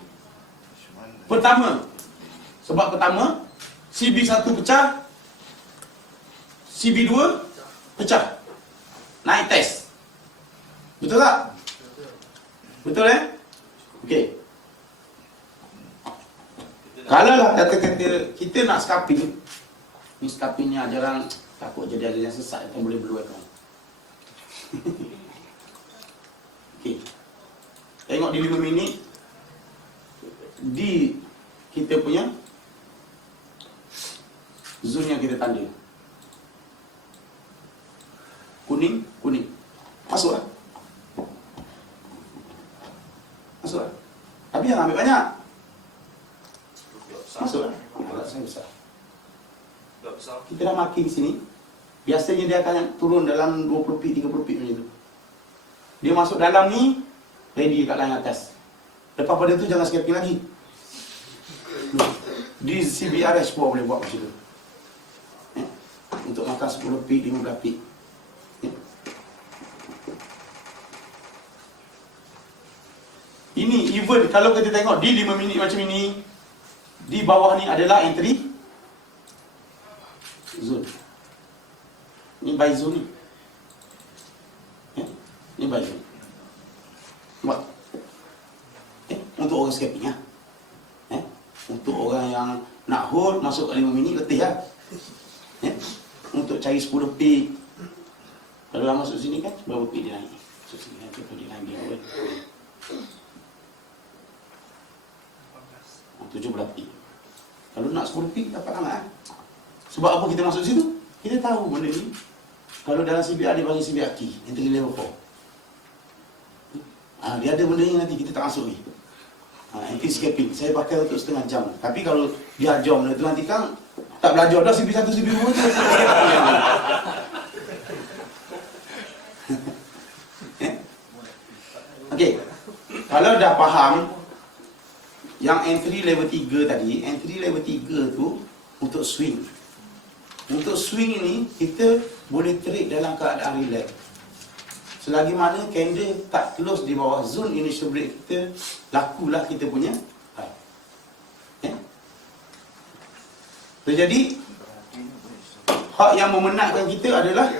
pertama CB1 pecah, CB2 pecah, naik test. Betul tak? Betul okey. Kalau lah kata-kata kita nak scalping, ni scalping ni ajaran takut jadi ada yang sesat yang boleh blue account. Okey. Tengok di 5 minit di kita punya zone yang kita tanda. Kuning. Masuklah. Tapi jangan ambil banyak. Masuk lah. Saya besar. Blok besar. Kita dah marking sini. Biasanya dia akan turun dalam 20 feet, 30 feet macam tu. Dia masuk dalam ni, ready kat line atas. Lepas pada tu jangan scraping lagi. Di CBRS pun boleh buat macam tu. Untuk makan 10 feet, 15 feet. Ini even kalau kita tengok di 5 minit macam ini, di bawah ni adalah entry zone. Ni by zone ni. Ni by zone. Buat. Untuk orang scraping lah. Untuk orang yang nak hold, masuk ke 5 minit, letih lah. Untuk cari 10 feet. Kalau dah masuk sini kan, berapa feet dia naik? Masuk sini kan, dia naik dia hold. 17 feet. Kalau nak 10 feet, dapat sangat. Sebab apa kita masuk situ? Kita tahu benda ni. Kalau dalam CBR, dia bagi CBR key, entry level 4. Dia ada benda ni nanti kita tak masuk ni. Anti-scaping. Saya pakai untuk setengah jam. Tapi kalau dia jam tu nanti kan tak belajar dah CB1, CB2 tu. Okey. Kalau dah faham yang entry level 3 tadi, entry level 3 tu untuk swing. Untuk swing ini kita boleh trade dalam keadaan relax. Selagi mana candle tak close di bawah zone initial break kita, lakulah kita punya high. Jadi hak yang memenatkan kita adalah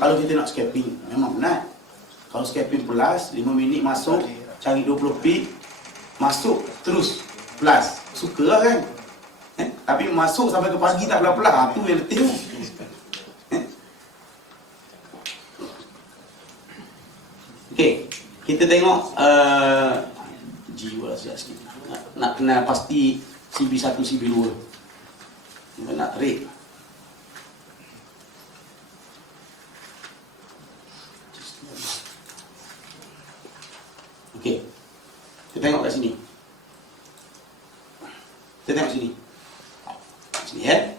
kalau kita nak scalping, memang menat. Kalau scalping plus 5 minit masuk, cari 20 feet, masuk terus plus, suka lah kan. Tapi masuk sampai ke pagi tak belah-belah, tu yang letih tu. Okey, kita tengok jiwa siap sikit. Nak kena pasti CB1, CB2. Kita nak rate. Okey. Kita tengok kat sini. Kita tengok sini. Sini ya.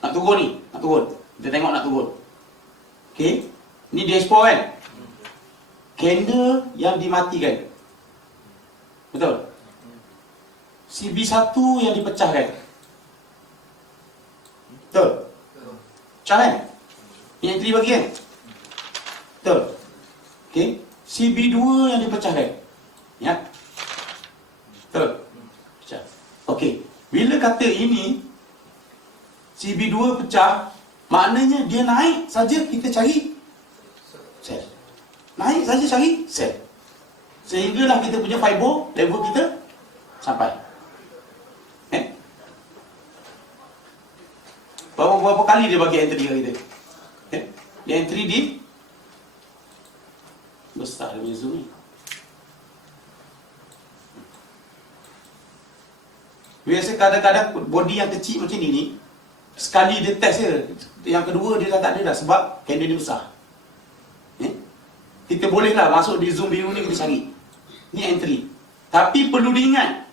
Nak turun ni, nak turun. Kita tengok nak turun. Okey. Ni dashboard kan? Candle yang dimatikan. Betul? CB1 yang dipecahkan. Betul? Pecah kan? Ni entry bagi kan? Betul? Okey. CB2 yang dipecahkan. Ya? Betul? Pecah. Okey. Bila kata ini CB2 pecah, maknanya dia naik saja kita cari sell. Naik saja cari sell. Sehinggalah kita punya fiber level kita sampai. Berapa kali dia bagi entry kat kita? Dia entry di besar dia punya zoom ni. Biasa kadang-kadang body yang kecil macam ni, sekali dia test je, yang kedua dia dah tak ada dah sebab candle dia besar. Kita bolehlah masuk di zoom biru ni kita cari. Ni entry. Tapi perlu diingat.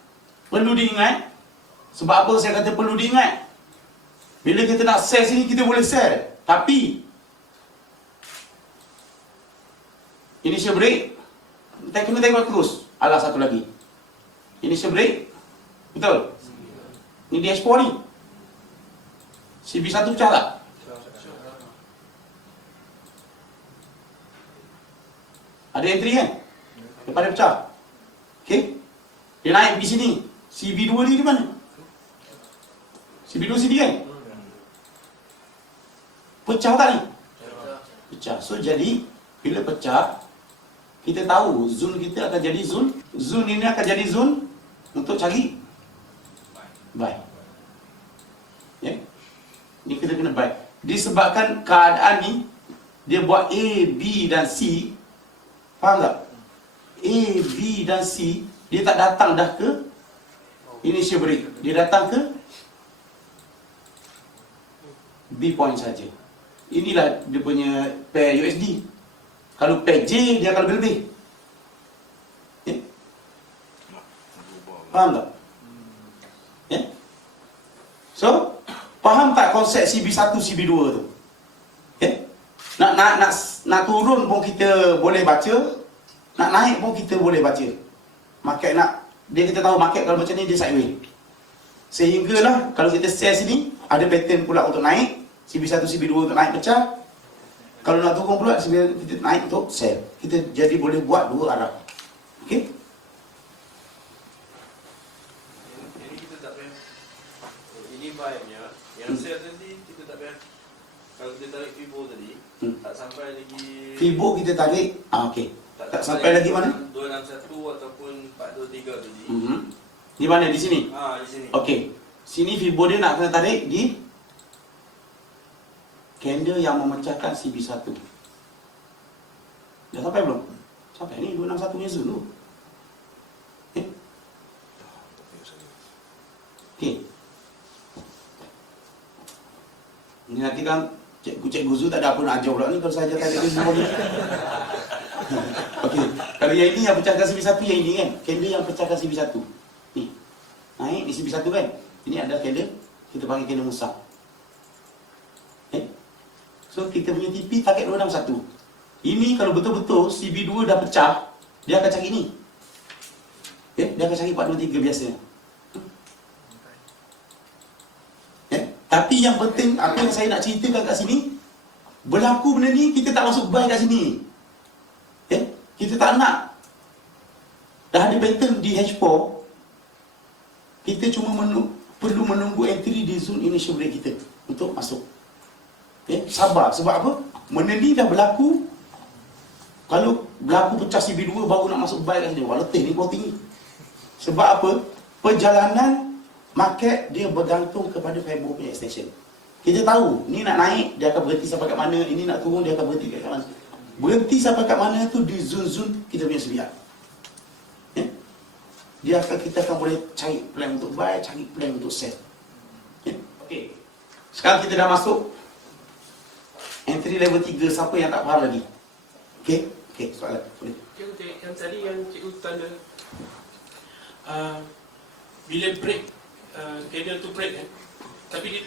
Sebab apa saya kata perlu diingat? Bila kita nak sell sini kita boleh sell. Tapi initial break kita kena tengok terus. Alah satu lagi. Initial break. Betul? Ni dashboard ni. CB1 pecah tak? Ada entry kan? Lepas dia pecah. Okey. Dia naik pergi sini. CB2 ni di mana? CB2 sini kan? Pecah tak ni? Pecah. So jadi bila pecah, kita tahu zone kita akan jadi zone. Zone ini akan jadi zone untuk cari buy. Ya. Ni kita kena buy. Disebabkan keadaan ni dia buat A, B dan C. Faham tak? A, B dan C dia tak datang dah ke initial break. Dia datang ke B point saja. inilah dia punya pair USD. Kalau pair J dia akan lebih. Faham tak? So, faham tak konsep CB1, CB2 tu? Nak turun pun kita boleh baca, nak naik pun kita boleh baca. Market kita tahu market kalau macam ni dia sideway. Sehinggalah kalau kita sell sini, ada pattern pula untuk naik, CB1, CB2 untuk naik pecah. Kalau nak turun pula, kita naik untuk sell. Kita jadi boleh buat dua arah. Okey? Ini kita tak payah. Ini buy punya. Yang sell tadi kita tak payah. Kalau kita tarik Fibo tadi, tak sampai lagi. Fibo kita tarik, okey. Tak sampai lagi mana? 261 ataupun 423 tadi. Di mana? Di sini? Di sini. Okey. Sini Fibo dia nak kena tarik di candle yang memecahkan CB1. Dah sampai belum? Sampai ni 261 punya zone tu. Okey. Ni nanti kan Cikgu Zu tak ada apa nak ajar pula ni kalau saya ajar tarik dia semua ni. Okey. Kalau yang ini yang pecahkan CB1 yang ini kan. Candle yang pecahkan CB1. Ni. Naik di CB1 kan. Ini ada candle. Kita panggil candle musang. So kita punya TP target 261. Ini kalau betul-betul CB2 dah pecah, dia akan cari ni. Dia akan cari 423 biasanya. Tapi yang penting apa yang saya nak ceritakan kat sini, berlaku benda ni kita tak masuk buy kat sini. Kita tak nak. Dah ada pattern di H4. Kita cuma perlu menunggu entry di zone initial break kita untuk masuk. Sabar. Sebab apa? Benda ni dah berlaku. Kalau berlaku pecah CB2 baru nak masuk buy kat sini. Wah, letih ni kau tinggi. Sebab apa? Perjalanan market dia bergantung kepada Fibo punya extension. Kita tahu, ni nak naik, dia akan berhenti sampai kat mana. Ini nak turun, dia akan berhenti kat mana. Berhenti sampai kat mana tu di zone-zone kita punya sebiar. Kita akan boleh cari plan untuk buy, cari plan untuk sell. Okey. Sekarang kita dah masuk entry level 3, siapa yang tak faham lagi? Okey, soalan. Boleh. Yang tadi yang cikgu tanda bila break candle tu break kan, tapi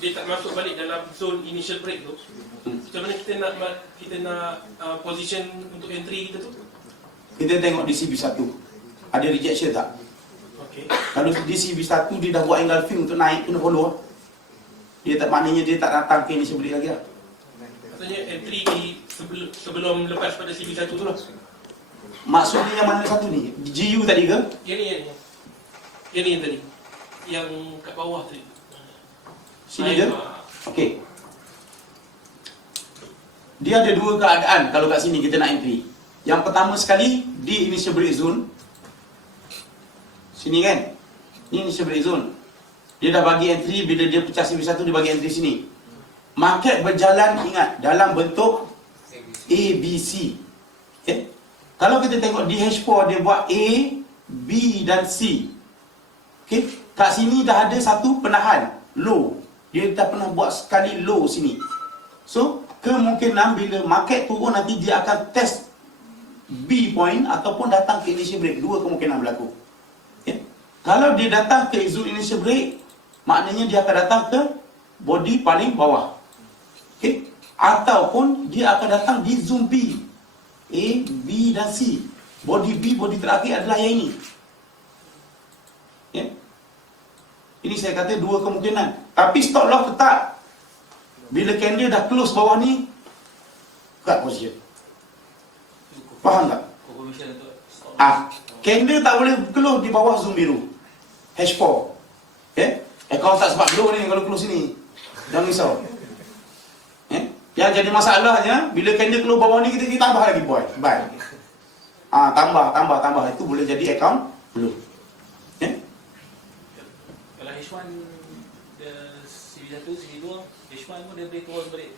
dia tak masuk balik dalam zone initial break tu. Macam mana kita nak position untuk entry kita tu? Kita tengok di CB1. Ada rejection tak? Okey. Kalau di CB1 dia dah buat engulfing untuk naik, kena follow. Dia tak, maknanya dia tak datang ke initial break lagi lah. Maksudnya entry di sebelum lepas pada CB1 tu lah. Maksudnya yang mana satu ni? GU tadi ke? Yang ni yang tadi. Yang kat bawah tadi. Sini dia? Okey. Dia ada dua keadaan kalau kat sini kita nak entry. Yang pertama sekali, di initial break zone. Sini kan? Ni initial break zone. Dia dah bagi entry, bila dia pecah CB1 dia bagi entry sini. Market berjalan, ingat, dalam bentuk A, B, C. Okay? Kalau kita tengok di H4 dia buat A, B dan C. Okay? Kat sini dah ada satu penahan, low. Dia dah pernah buat sekali low sini. So, kemungkinan bila market turun nanti dia akan test B point ataupun datang ke initial break. Dua kemungkinan berlaku. Okay? Kalau dia datang ke zone initial break, maknanya dia akan datang ke body paling bawah. Okay? Ataupun dia akan datang di zone B. A, B dan C. Body B, body terakhir adalah yang ini. Okay? Ini saya kata dua kemungkinan. Tapi stop loss tetap. Bila candle dah close bawah ni, cut position. Faham tak? Candle tak boleh close di bawah zoom biru. H4. Okay? Kau tak sebab blow ni kalau close sini. Jangan risau. Yang jadi masalahnya, bila candle close bawah ni, kita tambah lagi buy. Tambah. Itu boleh jadi account blow. Kalau H1 CB1, CB2, H1 pun dia boleh turun balik.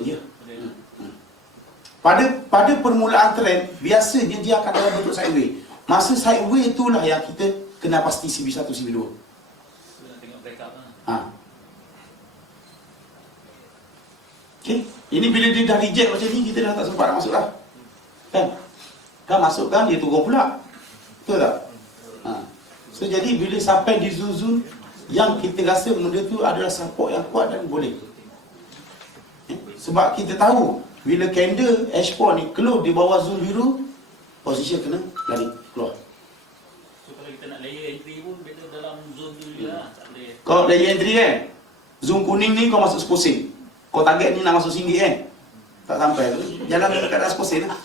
Ya. Pada permulaan trend, biasanya dia akan dalam bentuk sideway. Masa sideway itulah yang kita kena pasti CB1, CB2. Nak tengok breakout lah. Okay. Ini bila dia dah reject macam ni, kita dah tak sempat nak masuk dah. Kan masukkan, dia turun pula. Betul tak? So jadi bila sampai di zon-zon yang kita rasa benda tu adalah support yang kuat dan boleh. Sebab kita tahu bila candle H4 ni close di bawah zon biru, position kena lari keluar. So kalau kita nak layer entry pun better dalam zone tu je lah. Tak boleh. Kau layer entry kan, zon kuning ni kau masuk 10 sen. Kau target ni nak masuk RM1 kan, tak sampai tu, jalan dekat atas 10 sen lah.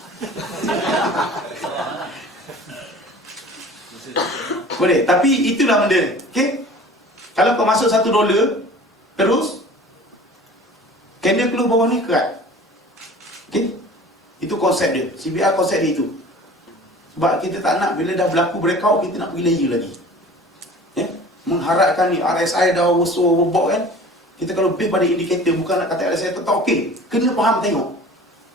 Boleh, tapi itulah benda. Okay? Kalau kau masuk $1 terus candle keluar bawah ni kerat. Okay? Itu konsep dia. CBR konsep dia itu. Sebab kita tak nak bila dah berlaku breakout, kita nak pergi layer lagi. Mengharapkan ni RSI dah overbought kan. Kita kalau base pada indikator, bukan nak kata RSI tetap okey. Kena faham tengok.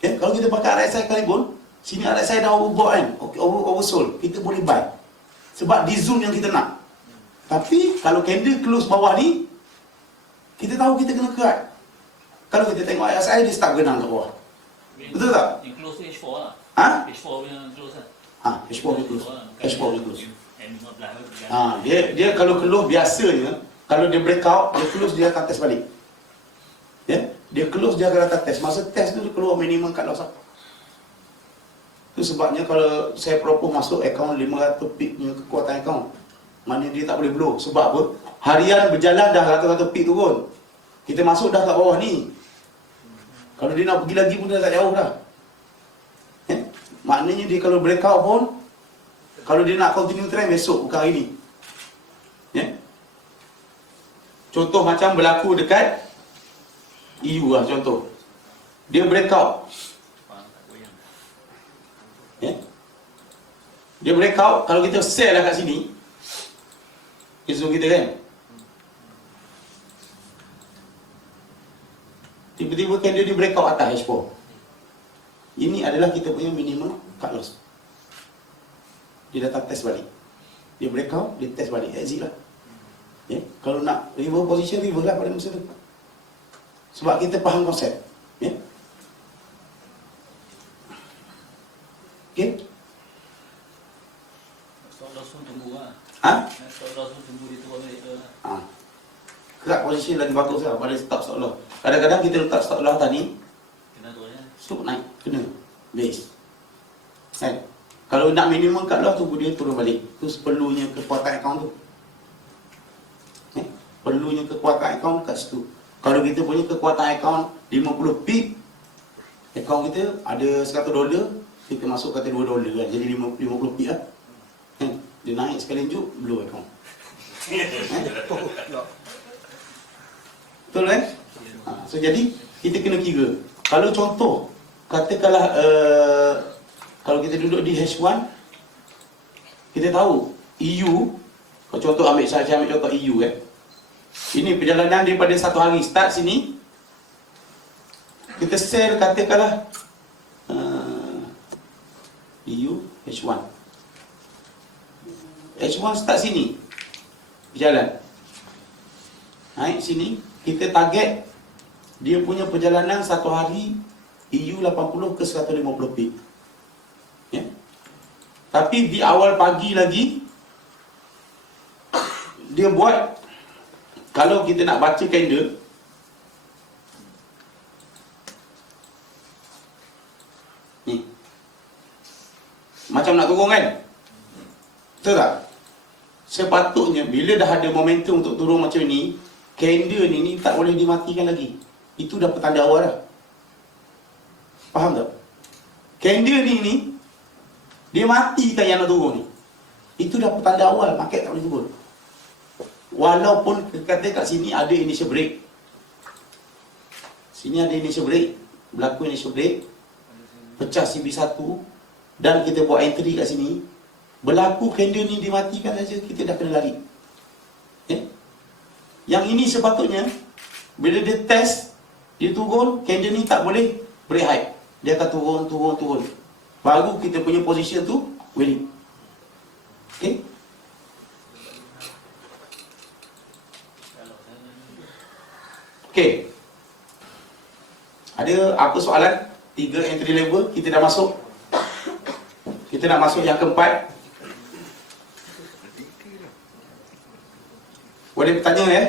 Kalau kita pakai RSI kalipun, sini RSI dah overbought kan, oversold, kita boleh buy. Sebab di zone yang kita nak. Tapi kalau candle close bawah ni, kita tahu kita kena kerat. Kalau kita tengok RSI, dia start genang kat bawah. Betul tak? Yang close tu H4 lah. H4 punya close lah. H4 dia close. H4 dia close. M15 Dia kalau close biasanya, kalau dia breakout, dia close dia akan test balik. Dia close dia akan datang test. Masa test tu dia keluar minimum cut loss. Itu sebabnya kalau saya propose masuk account 500 pip punya kekuatan account, mana dia tak boleh blow. Sebab apa? Harian berjalan dah ratus-ratus pip turun. Kita masuk dah kat bawah ni. Kalau dia nak pergi lagi pun dah tak jauh dah. Maknanya dia kalau breakout pun, kalau dia nak continue trend besok, bukan hari ni. Contoh macam berlaku dekat EU lah contoh. Dia breakout. Dia breakout, kalau kita sell lah kat sini, zone kita kan, tiba-tiba candle dia breakout atas H4. Ini adalah kita punya minimum cut loss. Dia datang test balik. Dia breakout, dia test balik, exit lah. Kalau nak reverse position, reverse lah pada masa tu. Sebab kita faham konsep. Okay? Stop loss pun tunggu lah. Stop loss pun tunggu dia turun balik lah. Kerat position lagi bagus lah pada stop loss. Kadang-kadang kita letak stop loss tadi, Kena turun ya. stop naik, kena base. Kalau nak minimum cut loss, tunggu dia turun balik. Itu seperlunya kekuatan account tu. Perlunya kekuatan account kat situ. Kalau kita punya kekuatan account 50 pip, account kita ada $100, kita masuk kata $2 kan, jadi 50 pip lah. Dia naik sekali juk, blow account. Betul kan? So jadi kita kena kira. Kalau contoh, katakanlah kalau kita duduk di H1, kita tahu EU, kalau contoh saya ambil contoh EU ini perjalanan daripada satu hari start sini, kita sell katakanlah EU H1 start sini, berjalan naik sini, kita target dia punya perjalanan satu hari EU 80 ke 150 pip. Tapi di awal pagi lagi dia buat, kalau kita nak baca candle, ni macam nak turun kan, betul tak? Sepatutnya bila dah ada momentum untuk turun macam ni, candle ni tak boleh dimatikan lagi. Itu dah petanda awal dah. Faham tak? Candle ni dia matikan yang nak turun ni, itu dah petanda awal market tak boleh turun. Walaupun kata kat sini ada initial break, sini ada initial break, berlaku initial break, pecah CB1 dan kita buat entry kat sini, berlaku candle ni dimatikan saja, kita dah kena lari. Yang ini sepatutnya bila dia test, dia turun, candle ni tak boleh break high, dia akan turun, baru kita punya position tu winning. Okay? Okay. Ada apa soalan? 3 entry level kita dah masuk. Kita nak masuk yang keempat. Boleh bertanya ya.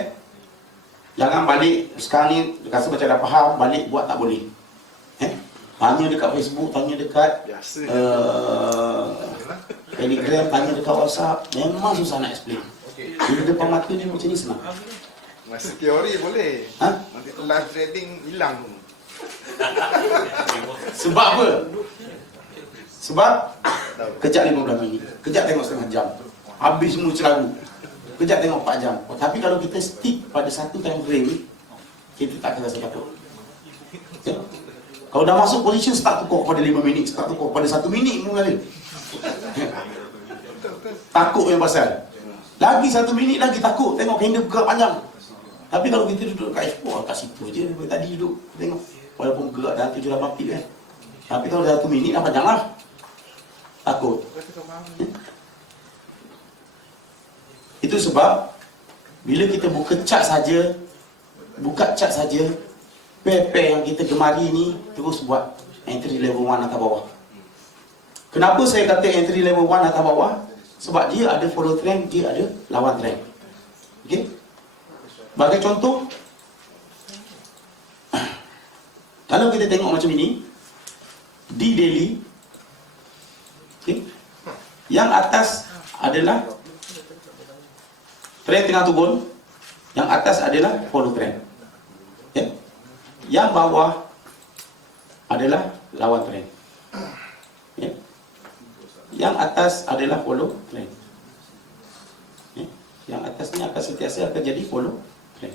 Jangan balik sekarang ni rasa macam dah faham, balik buat tak boleh. Tanya dekat Facebook, tanya dekat Biasa. Telegram, tanya dekat WhatsApp. Memang susah nak explain. Bila depan mata ni macam ni senang. Masa teori boleh. Ha? Nanti tu live trading hilang. Sebab apa? Sebab Tahu. kejap 15 minit, kejap tengok setengah jam, habis semua celaru, kejap tengok 4 jam. Tapi kalau kita stick pada satu time frame, kita tak akan rasa takut. Okay? Kalau dah masuk position, start tukar pada 5 minit, start tukar pada 1 minit pun ada. Takut yang pasal. Lagi 1 minit lagi takut, tengok candle bergerak panjang. Tapi kalau kita duduk kat Expo, kat situ je, tadi duduk, tengok. Walaupun bergerak dah 7-8 pip kan. Tapi kalau dah 1 minit dah panjang lah. Takut. Itu sebab bila kita buka chart saja, pair-pair yang kita gemari ni terus buat entry level 1 atas bawah. Kenapa saya kata entry level 1 atas bawah? Sebab dia ada follow trend, dia ada lawan trend. Okey? Sebagai contoh, kalau kita tengok macam ini di daily, okay, yang atas adalah trend tengah turun, yang atas adalah follow trend. Okay. Yang bawah adalah lawan trend. Okay. Yang atas adalah follow trend. Okay. Yang atas ni akan sentiasa akan jadi follow trend.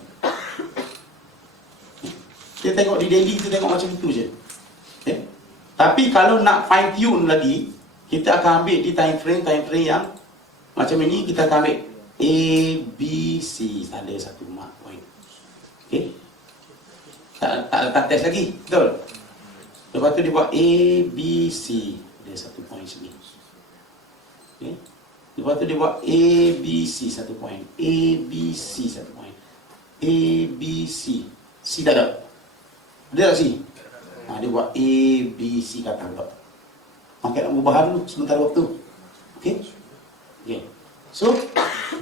Okay. Kita tengok di daily, kita tengok macam itu je. Okay. Tapi kalau nak fine tune lagi, kita akan ambil di time frame yang macam ini. Kita akan ambil A, B, C, ada satu mark point. Okay. Tak letak test lagi, betul? Lepas tu dia buat A, B, C, ada satu point sini. Okay. Lepas tu dia buat A, B, C, satu point. A, B, C, satu point. A, B, C. C tak ada? Ada tak C? Dia buat A, B, C kata pula. Maka nak ubah dulu sementara waktu. Okey? Okey. So,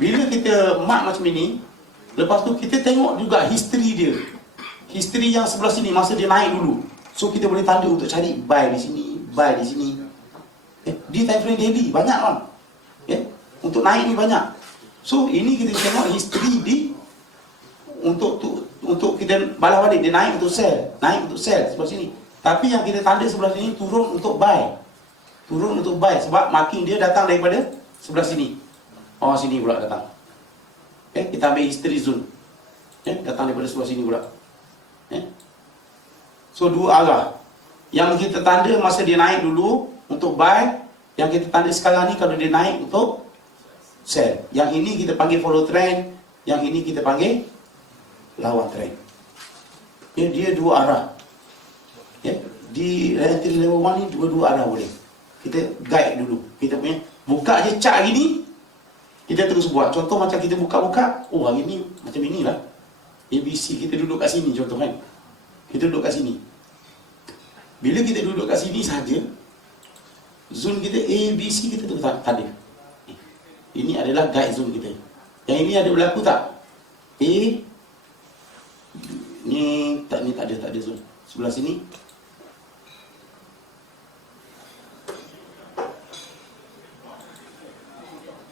bila kita mark macam ini, lepas tu kita tengok juga history dia. History yang sebelah sini masa dia naik dulu. So kita boleh tanda untuk cari buy di sini, buy di sini. Di time frame daily banyak kan? Untuk naik ni banyak. So ini kita tengok history di untuk kita balas balik, dia naik untuk sell, sebelah sini. Tapi yang kita tanda sebelah sini turun untuk buy. Turun untuk buy sebab marking dia datang daripada sebelah sini. Oh, sini pula datang. Kita ambil history zone. Datang daripada sebelah sini pula. So dua arah. Yang kita tanda masa dia naik dulu untuk buy, yang kita tanda sekarang ni kalau dia naik untuk sell. Yang ini kita panggil follow trend, yang ini kita panggil lawan trend. Dia dua arah. Di entry level 1 ni dua-dua arah boleh. Kita guide dulu. Kita punya buka je chart hari ni, kita terus buat. Contoh macam kita buka-buka, oh hari ni macam inilah. ABC kita duduk kat sini contoh kan. Kita duduk kat sini. Bila kita duduk kat sini saja, zone kita ABC kita tu tak ada. Ini adalah guide zone kita. Yang ini ada berlaku tak? A ni tak ada zone. Sebelah sini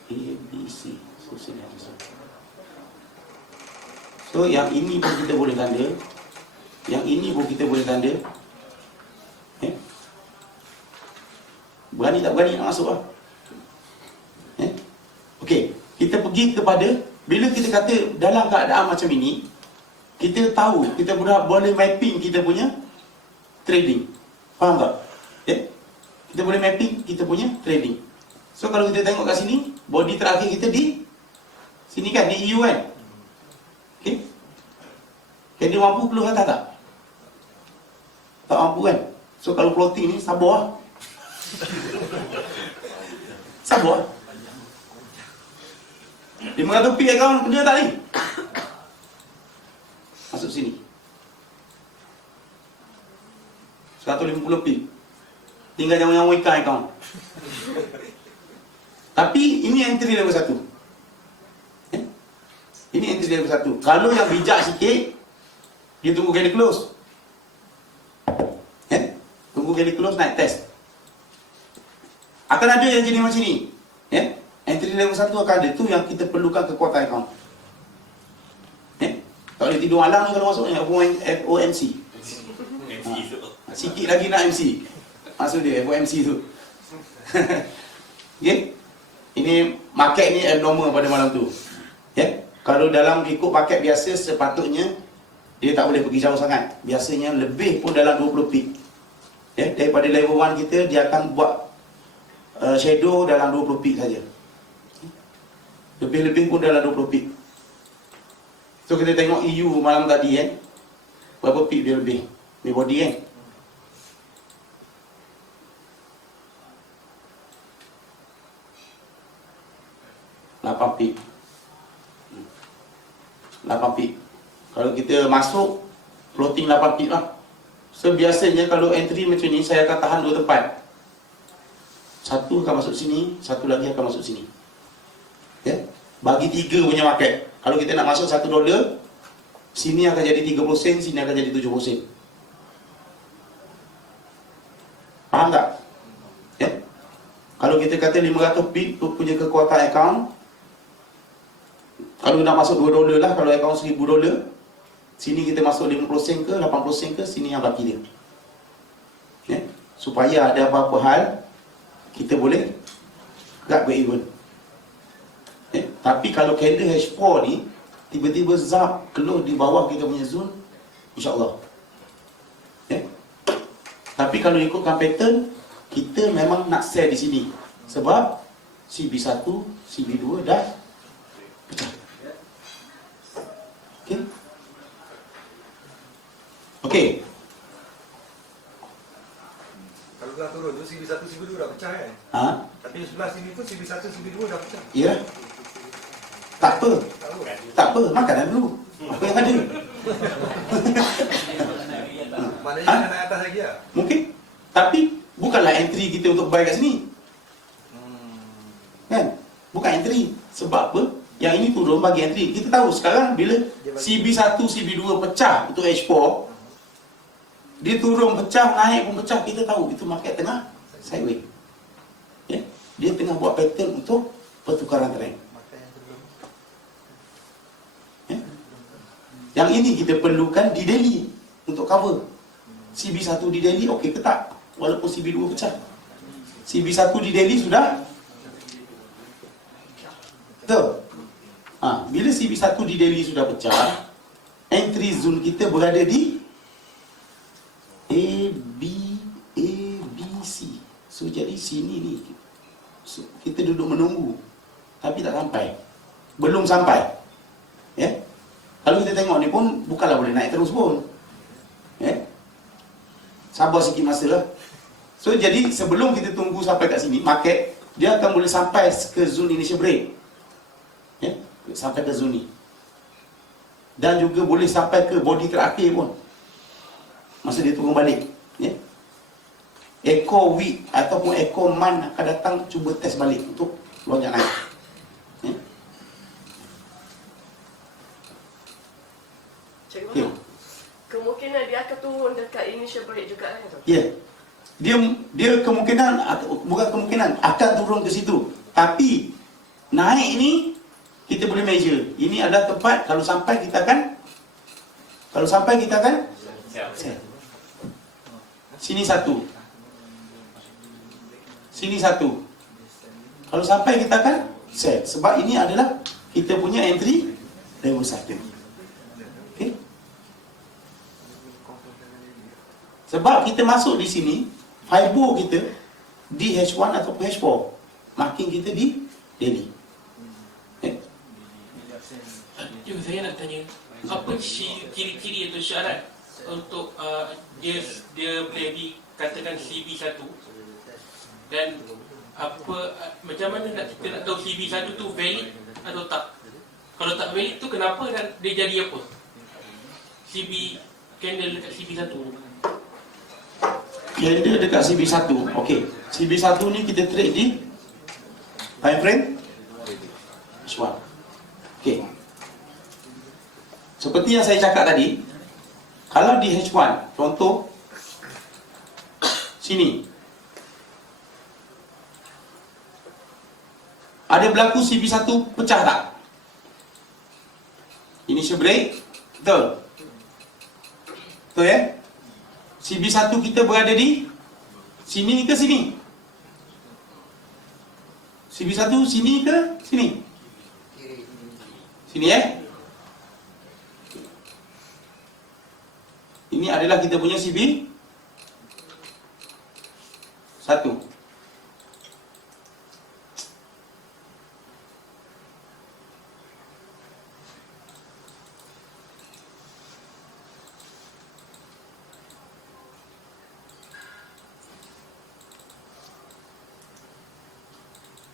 A, B, C. So sini ada zone. So yang ini pun kita boleh tanda, yang ini pun kita boleh tanda. Berani tak berani nak masuk lah. Okey, kita pergi kepada, bila kita kata dalam keadaan macam ini, kita tahu, kita boleh mapping kita punya trading. Faham tak? Kita boleh mapping kita punya trading. So kalau kita tengok kat sini, body terakhir kita di sini kan, di EU kan. Okey. Dia mampu keluar atas tak? Tak mampu kan? So kalau floating ni sabar lah. Sabar lah. 500 pip account kena tak ni? Masuk sini. 150 pip. Tinggal yang ikan account. Tapi ini entry level 1. Ini entry level 1. Kalau yang bijak sikit, dia tunggu kali close. Tunggu kali close naik test. Akan ada yang jadi macam ni. Entry level 1 akan ada. Tu yang kita perlukan kekuatan account. Tak boleh tidur malam ni kalau masuk FOMC. Sikit lagi nak MC. Maksud dia FOMC tu. Okay? Ini market ni abnormal pada malam tu. Kalau dalam ikut market biasa sepatutnya dia tak boleh pergi jauh sangat. Biasanya lebih pun dalam 20 pip. Daripada level 1 kita dia akan buat shadow dalam 20 pip saja. Lebih-lebih pun dalam 20 pip. So kita tengok EU malam tadi berapa pip dia lebih. Ni body 8 pip. 8 pip. Kalau kita masuk floating 8 pip lah. So biasanya kalau entry macam ni saya akan tahan 2 tempat. Satu akan masuk sini, satu lagi akan masuk sini. Bagi 3 punya market. Kalau kita nak masuk $1, sini akan jadi 30 sen, sini akan jadi 70 sen. Faham tak? Kalau kita kata 500 pip punya kekuatan account, kalau nak masuk $2 lah, kalau account $1,000, sini kita masuk 50 sen ke 80 sen ke, sini yang baki dia. Supaya ada apa-apa hal, kita boleh cut break even. Tapi kalau candle H4 ni tiba-tiba zap keluar di bawah kita punya zone, insya-Allah. Tapi kalau ikutkan pattern, kita memang nak sell di sini. Sebab CB1, CB2 dah pecah. Okey. Kalau dah turun tu CB1, CB2 dah pecah kan? Tapi sebelah sini pun CB1, CB2 dah pecah. Ya. Tak apa. Tak apa, makan dulu. Apa yang ada? Maknanya nak naik atas lagi lah. Mungkin. Tapi bukanlah entry kita untuk buy kat sini. Kan? Bukan entry. Sebab apa? Yang ini turun bagi entry. Kita tahu sekarang bila CB1, CB2 pecah untuk H4, dia turun pecah, naik pun pecah, kita tahu itu market tengah sideways. Dia tengah buat pattern untuk pertukaran trend. Yang ini kita perlukan di daily untuk cover. CB1 di daily okey ke tak? Walaupun CB2 pecah. CB1 di daily sudah betul. Bila CB1 di daily sudah pecah, entry zone kita berada di A, B, C. So jadi sini ni kita duduk menunggu, tapi tak sampai. Belum sampai. Kalau kita tengok ni pun bukanlah boleh naik terus pun. Sabar sikit masa lah. So jadi sebelum kita tunggu sampai kat sini, market dia akan boleh sampai ke zone initial break. Sampai ke zone ni. Dan juga boleh sampai ke body terakhir pun. Masa dia turun balik. Echo week ataupun echo month akan datang cuba test balik untuk lonjak naik. Cikgu, kemungkinan dia akan turun dekat initial break juga kan tu? Dia kemungkinan, bukan kemungkinan, akan turun ke situ. Tapi naik ni kita boleh measure. Ini adalah tempat kalau sampai kita akan sell. Sini satu. Sini satu. Kalau sampai kita akan sell. Sebab ini adalah kita punya entry level 1. Okay? Sebab kita masuk di sini, Fibo kita di H1 atau H4. Marking kita di daily. Cikgu, saya nak tanya, apa ciri-ciri atau syarat untuk dia boleh dikatakan CB1, dan apa macam mana kita nak tahu CB1 tu valid atau tak? Kalau tak valid tu kenapa dan dia jadi apa? CB candle dekat CB1. candle dekat CB1. Okey, CB1 ni kita trade di time frame H1. Okey. Seperti yang saya cakap tadi, kalau di H1, contoh sini ada berlaku CB1 pecah tak? Initial break, betul? Betul ya? CB1 kita berada di sini ke sini? CB1 sini ke sini? Sini ya? Ini adalah kita punya CB1.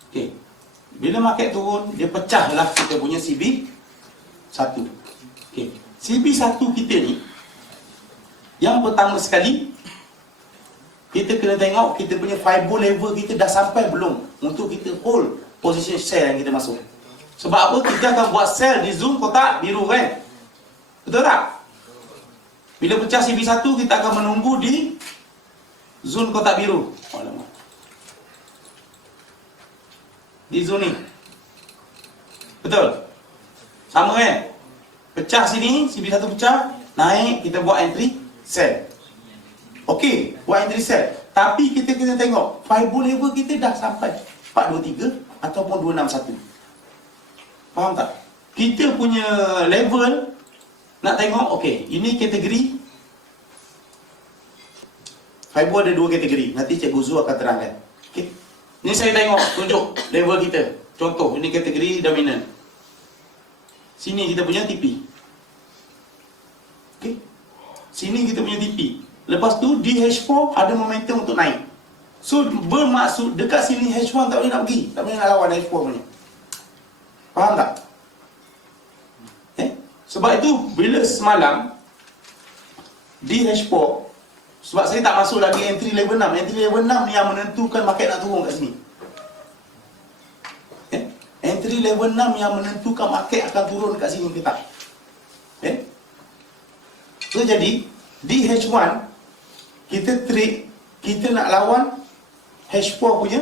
Okey. Bila market turun, dia pecahlah kita punya CB1. Okey. CB1 kita ni, yang pertama sekali, kita kena tengok kita punya fiber level kita dah sampai belum untuk kita hold position sell yang kita masuk. Sebab apa? Kita akan buat sell di zone kotak biru kan? Betul tak? Bila pecah CB1, kita akan menunggu di zone kotak biru. Alamak. Di zone ni. Betul? Sama kan? Pecah sini, CB1 pecah, naik, kita buat entry sell. Okey, buat entry sell. Tapi kita kena tengok fiber level kita dah sampai 423 ataupun 261. Faham tak? Kita punya level nak tengok, okey, ini kategori fiber ada 2 kategori. Nanti Cikgu Zul akan terangkan. Okey. Ni saya tengok tunjuk level kita. Contoh, ini kategori dominant. Sini kita punya TP. Okey. Sini kita punya TP. Lepas tu di H4 ada momentum untuk naik. So bermaksud dekat sini H1 tak boleh nak pergi, tak boleh nak lawan H4 punya. Faham tak? Sebab itu bila semalam di H4, sebab saya tak masuk lagi entry level 6. Entry level 6 ni yang menentukan market nak turun kat sini. Entry level 6 yang menentukan market akan turun kat sini ke tak. So jadi di H1 kita trade, kita nak lawan H4 punya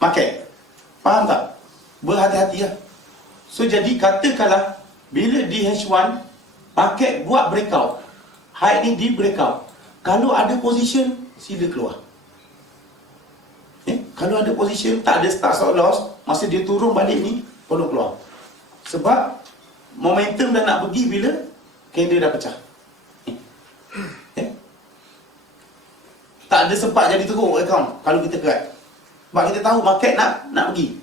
market. Faham tak? Berhati-hati lah. So jadi katakanlah bila di H1 market buat breakout, high ni di breakout, kalau ada position sila keluar. Kalau ada position tak ada stop loss, masa dia turun balik ni tolong keluar. Sebab momentum dah nak pergi bila candle dah pecah. Tak ada sempat jadi teruk account kalau kita kerat. Sebab kita tahu market nak pergi.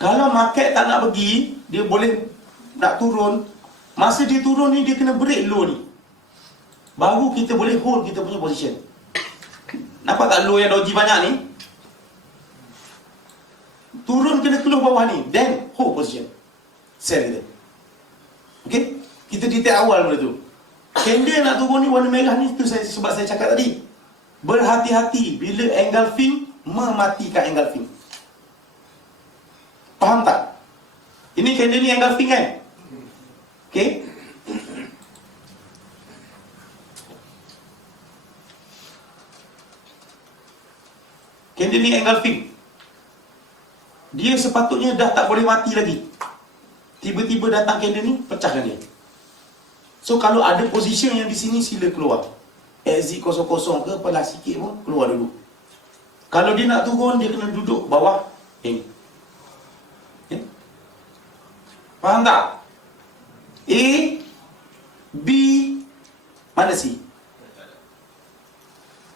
Kalau market tak nak pergi, dia boleh nak turun. Masa dia turun ni, dia kena break low ni, baru kita boleh hold kita punya position. Nampak tak low yang doji banyak ni? Turun kena keluar bawah ni, then hold position, sell kita. Okay? Kita detail awal benda tu. Candle nak turun ni warna merah ni, tu sebab saya cakap tadi, berhati-hati bila engulfing, mematikan engulfing. Faham tak? Ini candle ni engulfing kan? Okay? Candle ni engulfing. Dia sepatutnya dah tak boleh mati lagi. Tiba-tiba datang candle ni, pecahkan dia. So kalau ada position yang di sini, sila keluar. Exit kosong-kosong ke, pelah sikit pun, keluar dulu. Kalau dia nak turun, dia kena duduk bawah ini. Faham tak? A, B, mana C?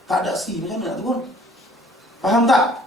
Tak ada C, macam mana nak turun? Faham tak?